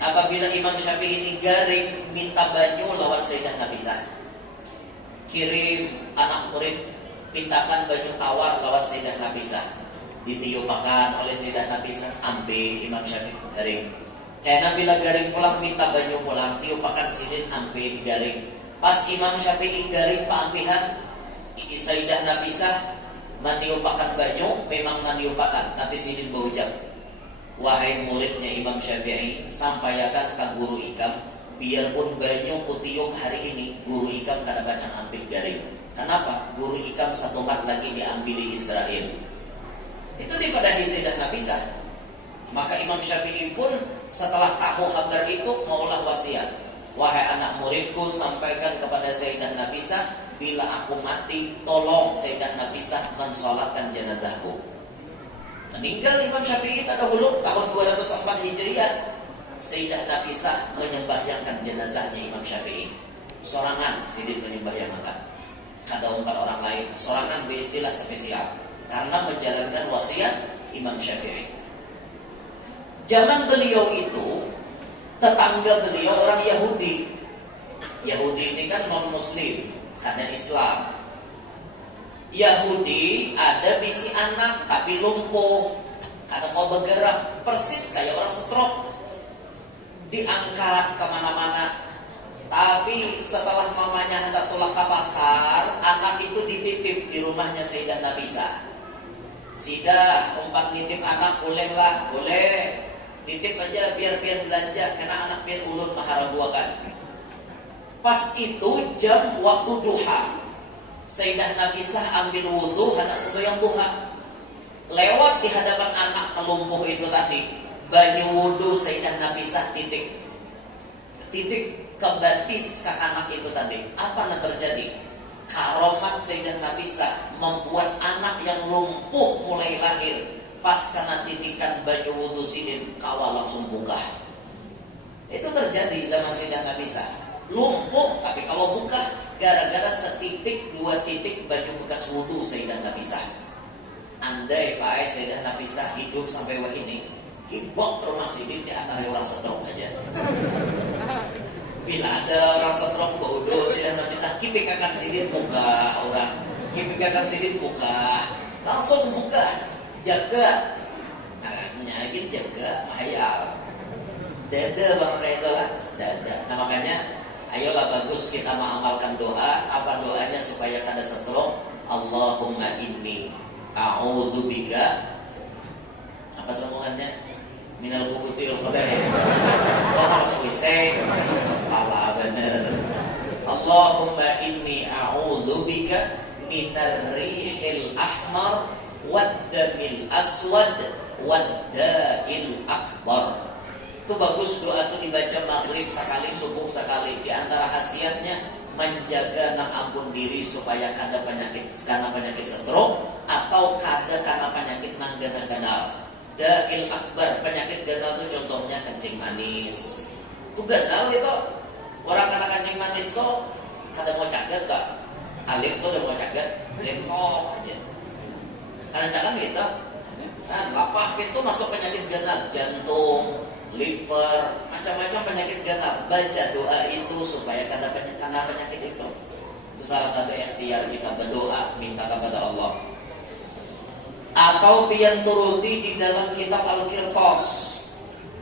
apabila Imam Syafi'i ini garing, minta banyu lawan Sayyidah Nafisah. Kirim anak murid, mintakan banyu tawar lawan Sayyidah Nafisah. ditiupakan oleh Sayyidah Nafisah, ampe Imam Syafi'i garing. Kayak bila garing pulang minta banyu pulang, tiupakan sidin ampe garing. Pas Imam Syafi'i garing paampihan, Sayyidah Nafisah maniupakan banyu, memang maniupakan, tapi sidin berucap, wahai muridnya Imam Syafi'i, sampaikan ke guru ikam, biarpun banyu kutiup hari ini, guru ikam kada baca ampe garing. Kenapa? Guru ikam satu mat lagi diambil di Israel. Itu daripada Sayyidah Nafisah. Maka Imam Syafi'i pun setelah tahu kabar itu maulah wasiat, wahai anak muridku, sampaikan kepada Sayyidah Nafisah, bila aku mati tolong Sayyidah Nafisah mensolatkan jenazahku. Meninggal Imam Syafi'i terdahulu tahun 204 Hijriah. Sayyidah Nafisah menyembahyangkan jenazahnya Imam Syafi'i. Sorangan sidin menyembahyangkan. Ada 4 orang lain, sorangan beristilah spesial karena menjalankan wasiat Imam Syafi'i. Zaman beliau itu, tetangga beliau orang Yahudi. Yahudi ini kan non Muslim, karena Islam. Yahudi ada bisi anak tapi lumpuh, kada mau bergerak, persis kayak orang stroke, diangkat kemana-mana. Tapi setelah mamanya hendak tulak ke pasar, anak itu dititip di rumahnya Sayyidah Nafisah. Sida umpat nitip anak bolehlah, boleh. Titip aja biar belanja, karena anak biar ulun maharabuakan. Pas itu jam waktu duha, Sayyidah Nafisah ambil wudhu hendak sembahyang duha. Lewat di hadapan anak pelumpuh itu tadi, banyu wudhu Sayyidah Nafisah titik ke batis ke anak itu tadi. Apa yang terjadi? Karomat Sayyidah Nafisah membuat anak yang lumpuh mulai lahir, pas kena titikan banyu wudhu sidin, kawal langsung buka. Itu terjadi zaman Sayyidah Nafisah. Lumpuh tapi kawal buka gara-gara setitik 2 titik banyu bekas wudhu Sayyidah Nafisah. Andai Pak Sayyidah Nafisah hidup sampai wah ini, hibok rumah sidin di antara orang stroke aja. Bila ada orang stroke bodoh Sayyidah Nafisah, kipikakan sidin buka orang, kipikakan sidin buka, langsung buka. Jaga, nyakin jaga, mahayal. Dada bang itu lah, dada. Nah makanya, ayolah bagus kita mengamalkan doa. Apa doanya supaya kada stroke? Allahumma inni a'udzubika. Apa sambungannya? Minal khubuthi wal khaba'ith. Oh masuk WC. Alah bener. Allahumma inni a'udzubika minar rihil ahmar waddamil aswad wadda'il akbar. Itu bagus doa itu dibaca maghrib sekali, subuh sekali. Di antara khasiatnya menjaga nak ampun diri supaya kada penyakit stroke atau kada karena penyakit nang ganal. Da'il akbar, penyakit ganal itu contohnya kencing manis. Itu ganal itu. Orang kena kencing manis itu kada mau caget tak? Alim tuh udah mau caget, lentok aja. Karena jangan gitu, kan lapah itu masuk penyakit ganal, jantung, liver, macam-macam penyakit ganal. Baca doa itu supaya karena penyakit itu. Itu salah satu ikhtiar kita berdoa minta kepada Allah. Atau pian turuti di dalam kitab Al-Qirtas,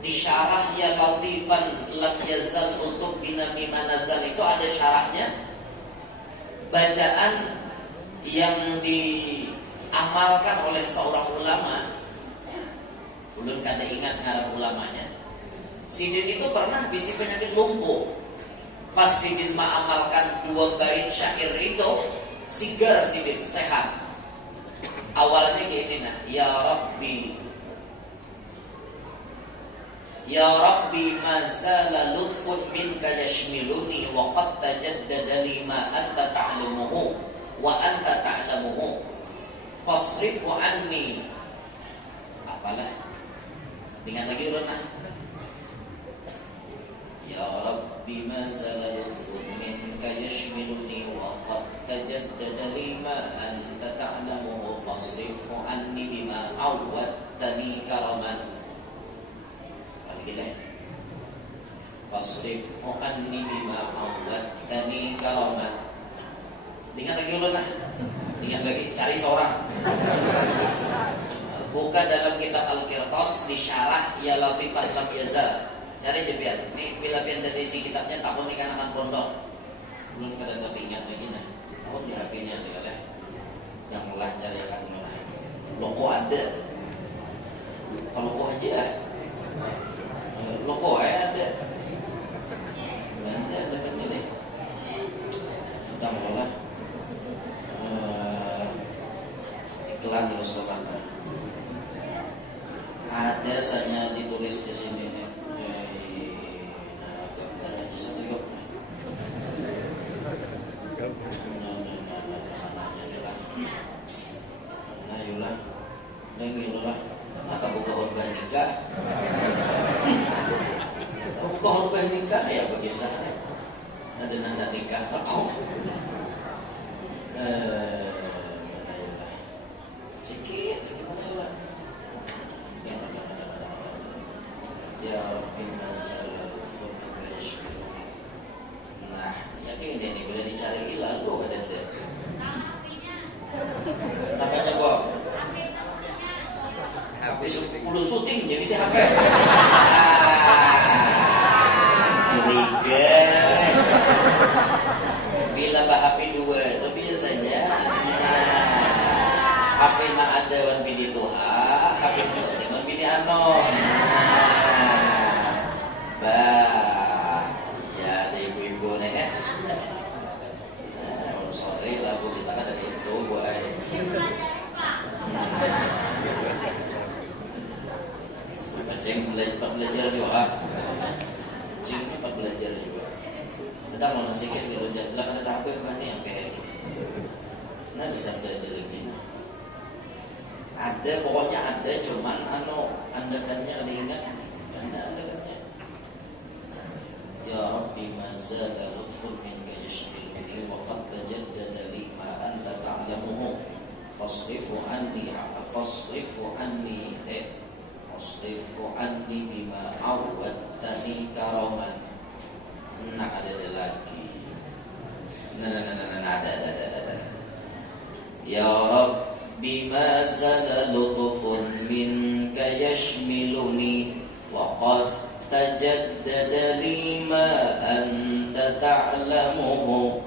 di syarah ya latifan lam yazal untuk binami manazal, itu ada syarahnya. Bacaan yang diamalkan oleh seorang ulama, ulun kada ingat ngaran ulamanya. Sidin itu pernah bisi penyakit lumpuh. Pas sidin mengamalkan 2 bait syair itu, sigar sidin sehat. Awalnya gini nah, Ya Rabbi mazala lutfun minka yashmiluni wa qad tajaddada li ma anta ta'lamuhu wa anta ta'lamuhu fasrifhu anni. Apalah? Ingat lagi ulun. Ya Rabbi mazala lutfun minka yashmiluni wa qad tajaddada li ma anta ta'lamuhu fasrifhu anni bima awwadtani karaman. Fasrifhu anni bima awwadtani karaman. Ingat lagi ulun nah. Ingat lagi, cari seorang. Buka dalam kitab Al-Qirtas disyarah ya latifan lam yazal. Cari je pian. Ini bila pian dari isi kitabnya tahun ini kan akan pondok. Belum kada tapi ingat lagi nah. Tahun di HP-nya tu lah. Yang mulah cari akan mulah. Loko ada. Kalau loko aja. Loko ada. Nanti ada kan ni deh. Kita mulah. Iklan dulu sebentar. Ada saja ditulis di sini nih. Gambar aja satu yuk. Nah, yulah. Lagi yulah. Mata buka horban nikah. Buka horban nikah ya begitu. Ada nanda nikah sako. Sikit gimana yulah. Ya Rabbi masalah furman yashkuruni. Nah, yakin ini bila dicari lalu ada tu. Namanya Bob. Sampai ulun syuting je bisa HP. Curiga. Bila bah HP 2 tu biasanya HP nak ada wan bini tuha, HP nak syuting wan bini anon. Bah, ya ada ibu-ibu nih kan. Sorry lah bu, kita kan dari itu buat. Ceng belajar juga. Ceng belajar juga. Kita mau nasi kek di rojak, lah ada tahap apa nih yang kayak ini. Nah bisa belajar lagi. Ada pokoknya ada, cuman andakannya ada ingat. Andakannya. Ya Rabbi mazala lutfun minka yashghiluni wa qad tajaddada li ma anta ta'lamuhu fasrifu anni bima awwattani karaman. Nah ada lagi. Nah ada. Ya Rabbi mazala lutfun minka yashmiluni wa qad tajaddada li ma anta ta'lamuhu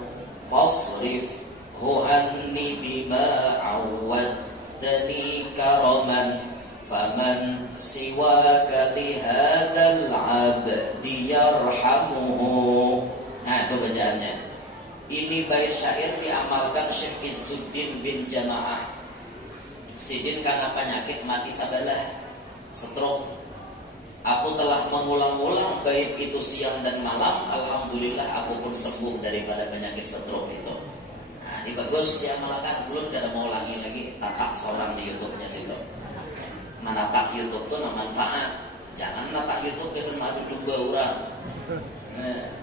fasrifhu anni bima awwattani karaman faman siwaka li hadzal 'abdi yarhamuhu. Nah itu bacaannya. Ini bait syair diamalkan Syekh Izzuddin bin Jamaah. Sidin karena penyakit mati sabalah, stroke. Aku telah mengulang-ulang bait itu siang dan malam. Alhamdulillah aku pun sembuh daripada penyakit stroke itu. Nah, ini bagus diamalkan. Belum kada mau ulangi lagi. Tatak seorang di YouTube-nya situ. Menatak YouTube tuh no manfaat. Jangan natak YouTube kesan adu domba orang. Nah,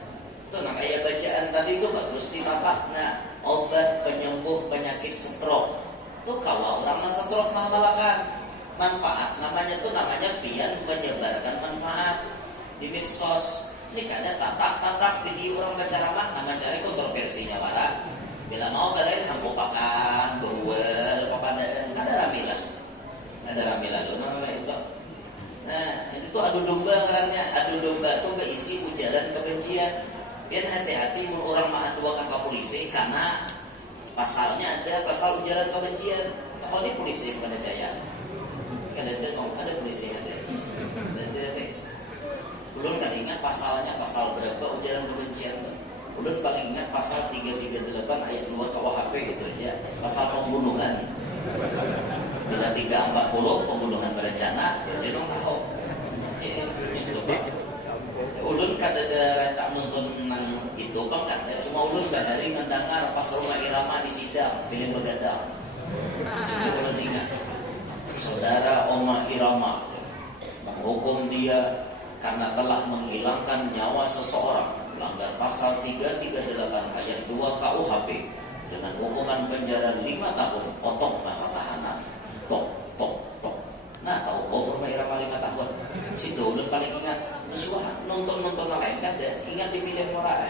itu nah kayak bacaan tadi itu bagus ditatak. Nah, obat penyembuh penyakit stroke. Tuh kalau orang stroke malakan manfaat, namanya pian menyebarkan manfaat di medsos. Ini kan tatak video orang berceramah, nama cari kontroversinya lara. Bila mau balain hampupakan, bawel, papadaan, ada ramilan lo namanya itu. Nah itu tuh adu domba karena adu domba tuh berisi ujaran kebencian. Biar hati-hati mun orang mah aduakan ke polisi karena pasalnya ada pasal ujaran kebencian. Kalau ini polisi bukan jaya. Ada polisi ada ulun kan ingat pasalnya pasal berapa ujaran kebencian. Ulun paling ingat pasal 338 ayat 2 KUHP gitu aja, pasal pembunuhan. Bila 340 pembunuhan berencana, jadi dong tahu itu Pak. Ulun kan ada retak nonton itu Bang kan, cuma ulun bahari mendengar pasal irama di sidang pilih begadang. Itu ulun ingat. Saudara Oma Irama menghukum dia karena telah menghilangkan nyawa seseorang, melanggar pasal 338 ayat 2 KUHP dengan hukuman penjara 5 tahun, potong masa tahanan. Tok. Nah, tahu kok Oma Irama 5 tahun. Situ udah paling ingat. Nusuah nonton lain kan ingat di film orang.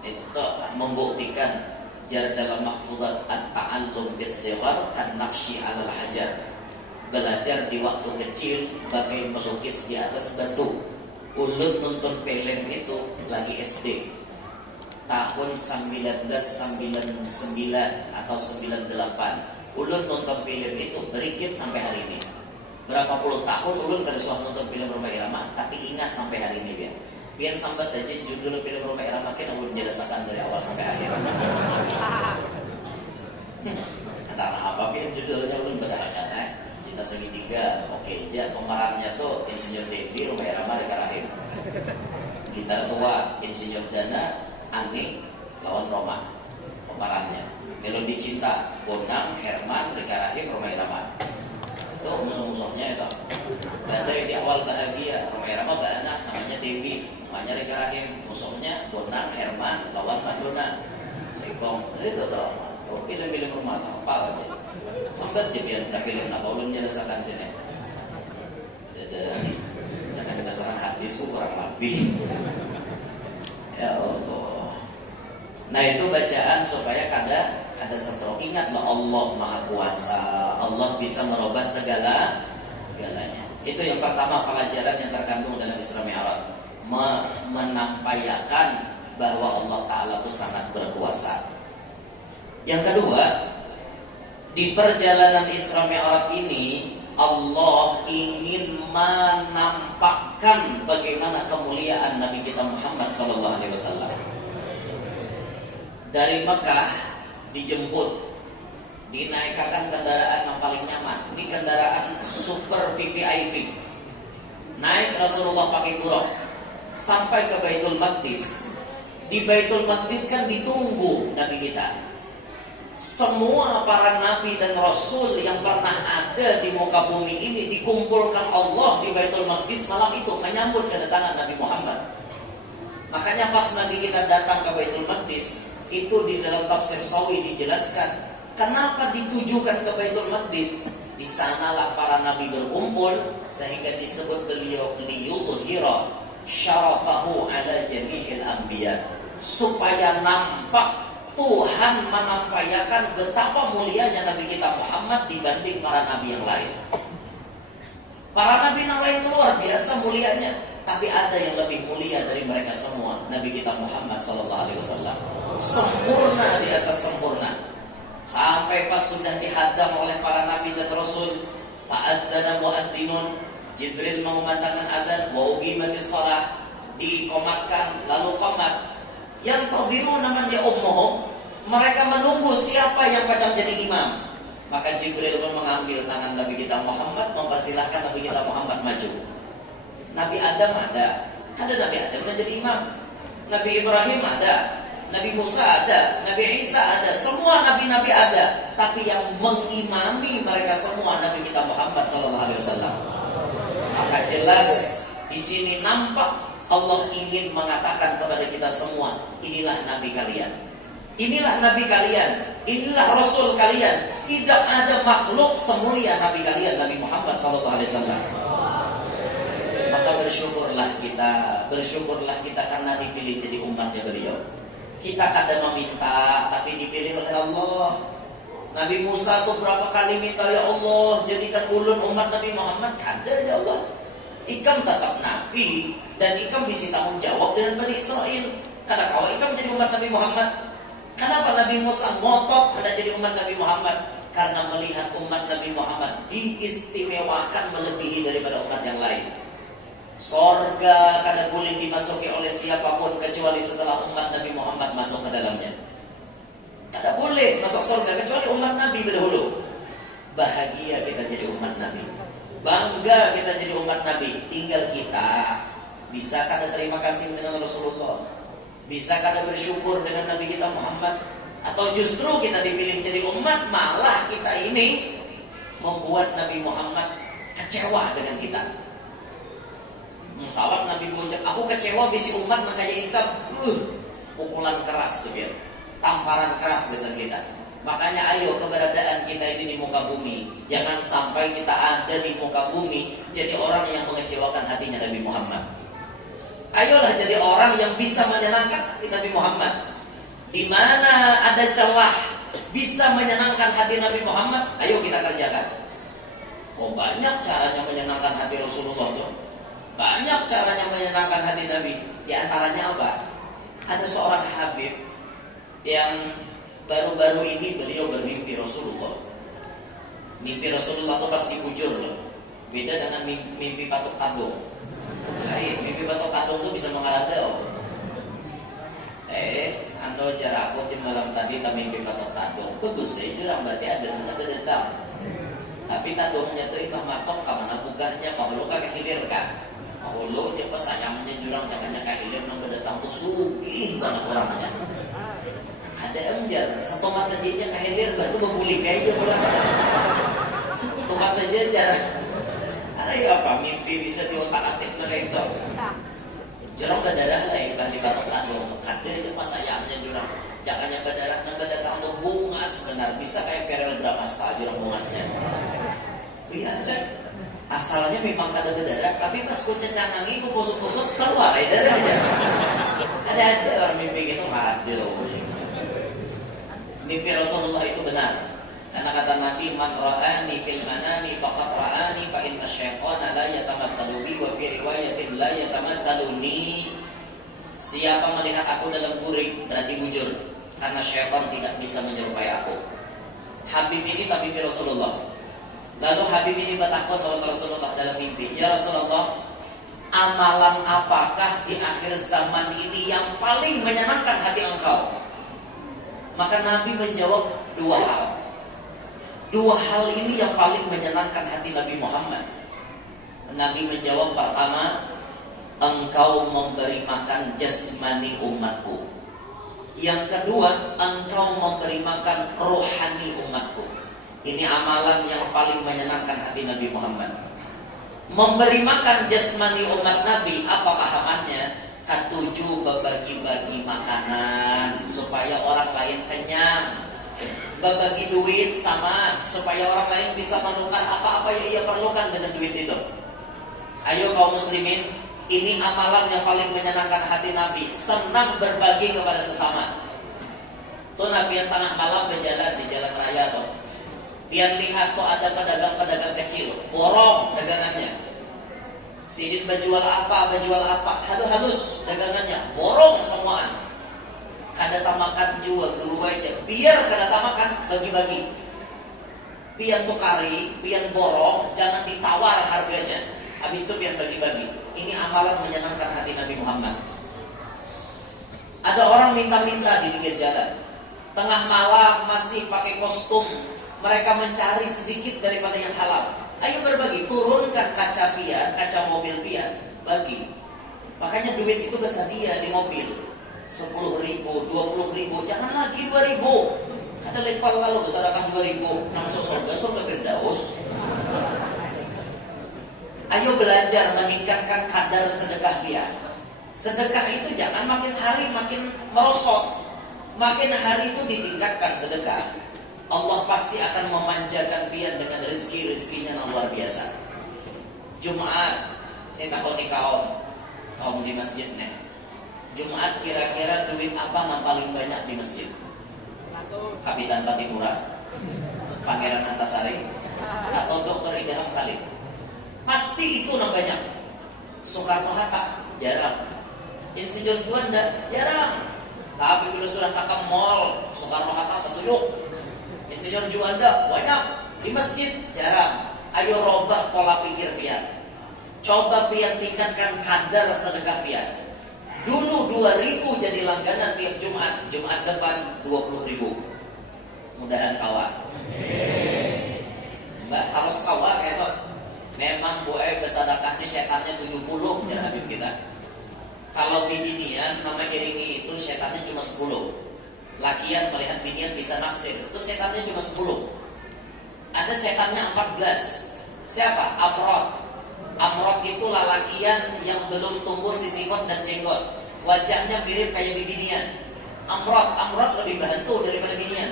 Itu membuktikan jar dalam mahfuzat at-ta'allum bis-sighar an-naqshi 'alal hajar. belajar di waktu kecil bagai melukis di atas batu. Ulun nonton film itu lagi SD tahun 1999 atau 98. Ulun nonton film itu berikit sampai hari ini. Berapa puluh tahun ulun kada suah nonton film Rhoma Irama, tapi ingat sampai hari ini biar. Biar sambat aja judul film Rhoma Irama kan ulun jelaskan dari awal sampai akhir. Entah apa pun judulnya ulun berdasarkan Cinta Segitiga. Oke, aja pemerannya tuh Insinyur Devi, Rhoma Irama, Rika Rahim. Gitar tua Insinyur Dana, Ani lawan Roma pemerannya. Melodi Cinta Bonang, Herman, Rika Rahim, Rhoma Irama. Itu musuh-musuhnya itu. Dan dari di awal bahagia, Rhoma Irama gak anak namanya Devi, namanya Rika Rahim, musuhnya Bonang, Herman lawan Madonna. Cekong itu tuh film-film rumah apa lagi. Sampai dia biar nak film nak ulun jelaskan sini. Jangan berdasarkan hadis kurang lebih. Ya Allah. Nah itu bacaan supaya kada sentro. Ingatlah Allah Maha Kuasa. Allah bisa merubah segalanya. Itu yang pertama pelajaran yang terkandung dalam Isra Mi'raj. Menampakkan bahwa Allah Ta'ala itu sangat berkuasa. Yang kedua, di perjalanan Isra Mi'raj ini Allah ingin menampakkan bagaimana kemuliaan Nabi kita Muhammad SAW. Dari Mekah dijemput, dinaikkan kendaraan yang paling nyaman. Ini kendaraan super VVIP. Naik Rasulullah pakai buruk sampai ke Baitul Maqdis. Di Baitul Maqdis kan ditunggu Nabi kita. Semua para nabi dan rasul yang pernah ada di muka bumi ini dikumpulkan Allah di Baitul Maqdis malam itu menyambut kedatangan Nabi Muhammad. Makanya pas Nabi kita datang ke Baitul Maqdis, itu di dalam tafsir Sawi dijelaskan kenapa ditujukan ke Baitul Maqdis. Di sanalah para nabi berkumpul sehingga disebut beliau liyudhhira syarafahu ala jami'il anbiya, supaya nampak Tuhan menampakkan betapa mulianya Nabi kita Muhammad dibanding para nabi yang lain. Para nabi yang lain itu luar biasa mulianya, tapi ada yang lebih mulia dari mereka semua. Nabi kita Muhammad SAW sempurna di atas sempurna. Sampai pas sudah dihadam oleh para nabi dan rasul, fa'adzana mu'adzinun, Jibril mengumandangkan adzan, wa uqimatis shalah, diikomatkan lalu qomat. Yang tadhiru namanya ummuhum, mereka menunggu siapa yang pacang jadi imam. Maka Jibril pun mengambil tangan Nabi kita Muhammad, mempersilahkan Nabi kita Muhammad maju. Nabi Adam ada Nabi Adam menjadi imam. Nabi Ibrahim ada, Nabi Musa ada, Nabi Isa ada, semua nabi-nabi ada. Tapi yang mengimami mereka semua Nabi kita Muhammad SAW. Maka jelas di sini nampak Allah ingin mengatakan kepada kita semua, inilah Nabi kalian, inilah Nabi kalian, inilah Rasul kalian. Tidak ada makhluk semulia Nabi kalian, Nabi Muhammad SAW. Maka bersyukurlah kita karena dipilih jadi umatnya beliau. Kita kadang meminta, tapi dipilih oleh Allah. Nabi Musa tuh berapa kali minta, ya Allah jadikan ulun umat Nabi Muhammad. Kada ya Allah, ikam tetap Nabi dan ikam bisa tanggung jawab dengan Bani Israel. Kada kau ikam jadi umat Nabi Muhammad. Kenapa Nabi Musa ngotot hendak jadi umat Nabi Muhammad? Karena melihat umat Nabi Muhammad diistimewakan melebihi daripada umat yang lain. Sorga kada boleh dimasuki oleh siapapun kecuali setelah umat Nabi Muhammad masuk ke dalamnya. Kada boleh masuk sorga kecuali umat Nabi berdahulu. Bahagia kita jadi umat Nabi, bangga kita jadi umat Nabi. Tinggal kita bisa kada terima kasih dengan Rasulullah, bisa kada bersyukur dengan Nabi kita Muhammad, atau justru kita dipilih jadi umat malah kita ini membuat Nabi Muhammad kecewa dengan kita. Musawat Nabi mengucap, aku kecewa bisi umat nak kayak ikam. Pukulan keras tuh biar, tamparan keras besan kita. Makanya ayo keberadaan kita ini di muka bumi, jangan sampai kita ada di muka bumi jadi orang yang mengecewakan hatinya Nabi Muhammad. Ayolah jadi orang yang bisa menyenangkan hati Nabi Muhammad. Di mana ada celah bisa menyenangkan hati Nabi Muhammad, ayo kita kerjakan. Oh, banyak caranya menyenangkan hati Rasulullah tuh. Banyak caranya menyenangkan hati Nabi. Di antaranya apa? Ada seorang Habib yang baru-baru ini beliau bermimpi Rasulullah. Mimpi Rasulullah tuh pasti bujur loh. Beda dengan mimpi patok tandung. Lain, mimpi patok tandung tuh bisa mengarada. Ando jarak aku malam tadi tak mimpi patok tandung. Bagus saya jurang berarti ada datang. Tapi tandungnya tuh imam matok kamana bukanya kalau kakek hilir kan. Kalau dia pas ayamnya jurang jangannya kahilir nang datang tuh sugih banget orangnya. Ada emjar satu mata dia kahilir batu bebulik aja orang. Satu mata aja jarang. Ada ya apa mimpi bisa diotak-atik mereka itu. Jurang berdarah lah yang di batok tandung. Kadang pas ayamnya jurang jangannya berdarah nang datang untuk bungas benar bisa kayak Ferel Bramasta jurang bungasnya. Iya kan? Asalnya memang kada berdarah, tapi pas ku cencangangi ku pusuk-pusuk keluar aja darahnya. Ada orang mimpi gitu ngadir. Mimpi Rasulullah itu benar. Karena kata Nabi, "Man ra'ani fil manami faqad ra'ani fa inna syaitana la yatamatsalu bi wa fi riwayatin la yatamatsaluni." Siapa melihat aku dalam gurih berarti bujur, karena syaitan tidak bisa menyerupai aku. Habib ini tak mimpi Rasulullah. Lalu Habib ini bertakon kepada Rasulullah dalam mimpi, "Ya Rasulullah, amalan apakah di akhir zaman ini yang paling menyenangkan hati engkau?" Maka Nabi menjawab dua hal. Dua hal ini yang paling menyenangkan hati Nabi Muhammad. Nabi menjawab, pertama, engkau memberi makan jasmani umatku. Yang kedua, engkau memberi makan rohani umatku. Ini amalan yang paling menyenangkan hati Nabi Muhammad. Memberi makan jasmani umat Nabi, apa pahamannya? Ketujuh, berbagi-bagi makanan supaya orang lain kenyang. Berbagi duit sama supaya orang lain bisa menukar apa-apa yang ia perlukan dengan duit itu. Ayo kaum muslimin, ini amalan yang paling menyenangkan hati Nabi. Senang berbagi kepada sesama. Tuh Nabi yang tengah malam berjalan di jalan raya tuh. Dia lihat tuh ada pedagang-pedagang kecil, borong dagangannya. Sidin berjual apa, halus dagangannya, borong semuaan. Kada tamakan jual dulu aja, biar kada tamakan bagi-bagi. Pian tukari, pian borong, jangan ditawar harganya. Habis itu pian bagi-bagi. Ini amalan menyenangkan hati Nabi Muhammad. Ada orang minta-minta di pinggir jalan, tengah malam masih pakai kostum. Mereka mencari sedikit daripada yang halal. Ayo berbagi, turunkan kaca pian, kaca mobil pian, bagi. Makanya duit itu bersedia di mobil. 10.000, 20.000, jangan lagi 2.000. Kata lepal lalu besarkan 2.000, langsung surga berdaus. Ayo belajar meningkatkan kadar sedekah dia. Sedekah itu jangan makin hari makin merosot. Makin hari itu ditingkatkan sedekah. Allah pasti akan memanjakan pian dengan rezeki-rezekinya yang luar biasa. Jumat, ini takut nih kaum di masjid nih. Jumat kira-kira duit apa yang paling banyak di masjid? Kapitan Patipura, Pangeran Antasari, atau Dr. Idham Khalid? Pasti itu yang banyak. Soekarno-Hatta jarang. Insinyur Juanda jarang. Tapi bila sudah takam mall, Soekarno-Hatta satu yuk. Insinyur Juanda banyak. Di masjid jarang. Ayo robah pola pikir pian. Coba pian tingkatkan kadar sedekah pian. Dulu 2.000 jadi langganan tiap Jumat. Jumat depan 20.000. Mudahan kawan. Mbak harus kawan itu. Memang boleh bersedekahnya setannya 70 jangan Habib kita. Kalau binian nama iringi itu setannya cuma 10. Lakian melihat binian bisa naksir, itu setannya cuma 10. Ada setannya 14. Siapa? Amrod. Amrod itu lalakian yang belum tumbuh sisikot dan jenggot. Wajahnya mirip kayak binian. Amrod lebih bantu daripada binian.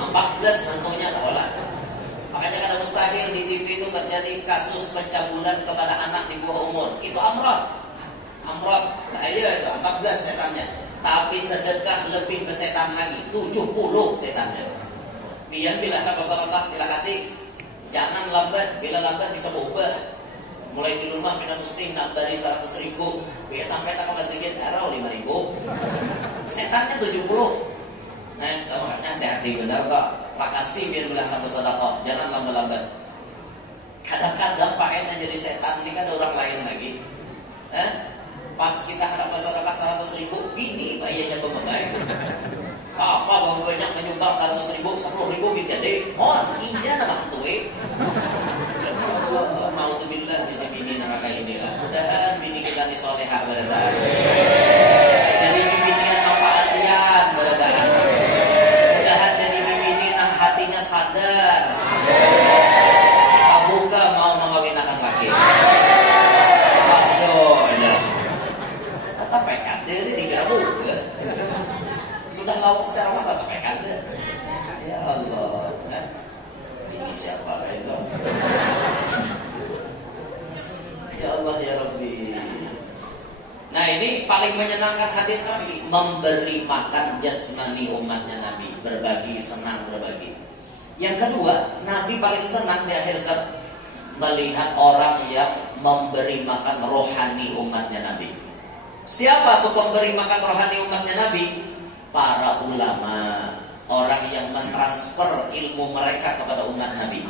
14 hantunya tak olah. Makanya kada mustahil di TV itu terjadi kasus pencabulan kepada anak di bawah umur. Itu Amrod. Nah iya itu 14 setannya. Tapi sedekah lebih bersetan lagi, 70 setannya. Biar bila ada Rasulullah bila kasih Jangan lambat, bila lambat bisa berubah. Mulai di rumah pindah muslim nambari 100.000, biasa sampai tak ke masjid arau 5.000. Setannya 70. Nah, makanya hati-hati benar Pak. Lakasi biar bilang kamu sedekah, jangan lambat-lambat. Kadang-kadang Pak Ena jadi setan ini kan ada orang lain lagi. Pas kita hendak sedekah 100.000, bini Pak Iyanya pemabai. Apa bang banyak menyumbang 100.000, 10.000 gitu deh. Oh, iya nama hantuwe. Nauzubillah bisi bini neraka inilah. Mudahan bini kita ni solehah beradahan. Jadi bini yang nampak asian beradahan. Mudahan jadi bini yang hatinya sadar. Kabuka mau mengawinkan laki. Aduh, ya. Tetap pekat deh dikira buka. Sudah lawak secara mata tetap pekat deh. Ya Allah. Ini siapa lah itu? Ya Allah ya Rabbi. Nah ini paling menyenangkan hati Nabi, memberi makan jasmani umatnya Nabi, berbagi, senang berbagi. Yang kedua, Nabi paling senang di akhir zaman melihat orang yang memberi makan rohani umatnya Nabi. Siapa tuh pemberi makan rohani umatnya Nabi? Para ulama, orang yang mentransfer ilmu mereka kepada umat Nabi.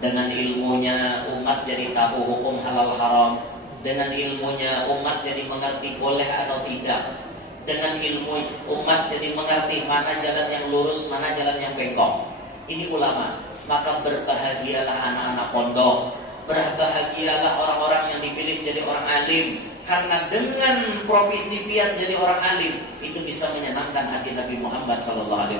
Dengan ilmunya umat jadi tahu hukum halal haram. Dengan ilmunya umat jadi mengerti boleh atau tidak. Dengan ilmu umat jadi mengerti mana jalan yang lurus, mana jalan yang bengkok. Ini ulama. Maka berbahagialah anak-anak pondok. Berbahagialah orang-orang yang dipilih jadi orang alim. Karena dengan profesi pian jadi orang alim, itu bisa menyenangkan hati Nabi Muhammad SAW.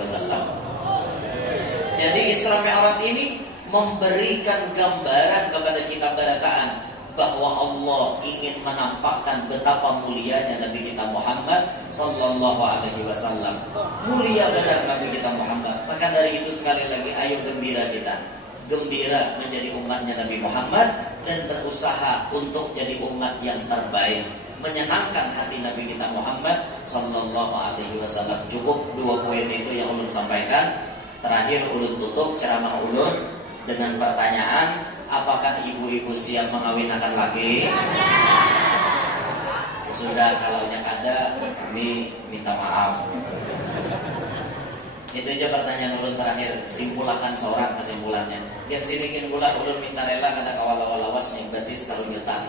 Jadi Isra Mi'raj ini memberikan gambaran kepada kita berataan bahwa Allah ingin menampakkan betapa mulianya Nabi kita Muhammad sallallahu alaihi wasallam. Mulia benar Nabi kita Muhammad. Maka dari itu sekali lagi ayo gembira kita. Gembira menjadi umatnya Nabi Muhammad dan berusaha untuk jadi umat yang terbaik. Menyenangkan hati Nabi kita Muhammad sallallahu alaihi wasallam. Cukup 2 poin itu yang ulun sampaikan. Terakhir ulun tutup ceramah ulun dengan pertanyaan, apakah ibu-ibu siap mengawinkan laki? Sudah, kalau yang ada kami minta maaf. Itu aja pertanyaan ulun terakhir. Simpulakan seorang kesimpulannya. Yang sini bikin pula ulun minta rela kada kawala-walawas yang berarti sekali nyutan.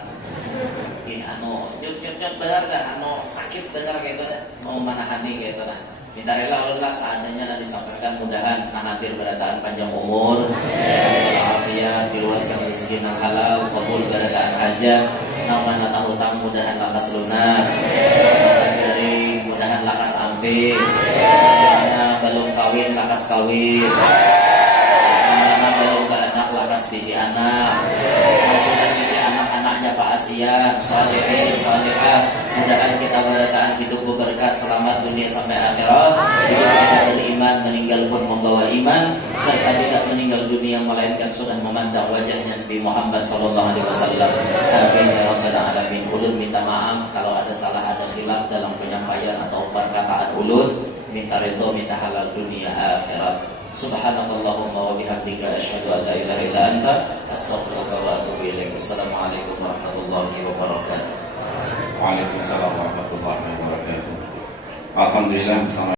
Nyut benar dah, sakit benar kayak itu dah. Mau manahani kayak itu dah. Minta rela ulun lah seadanya dan disampaikan, mudahan hadir berataan panjang umur, sehat walafiat, diluaskan rezeki nang halal, kabul berataan hajat, nang mana tahu tang mudahan lakas lunas, mana dari mudahan lakas ampe, mana belum kawin lakas kawin, mana belum beranak lakas bisi anak, sudah bisi anak-anaknya Pak Asian, salihin, salihah. Mudahan kita berataan hidup berberkat, selamat dunia sampai akhirat. Hidup kita beriman, meninggal pun membawa iman, serta tidak meninggal dunia melainkan sudah memandang wajahnya Nabi Muhammad SAW. Amin ya rabbal alamin. Ulun minta maaf kalau ada salah, ada khilaf dalam penyampaian atau perkataan ulun. Minta ridho, minta halal dunia akhirat. Subhanakallahumma wa bihamdika asyhadu an la ilaha illa anta astaghfiruka wa atubu ilaik. Wassalamualaikum warahmatullahi wabarakatuh. Waalaikumsalam warahmatullahi wabarakatuh. Alhamdulillah bersama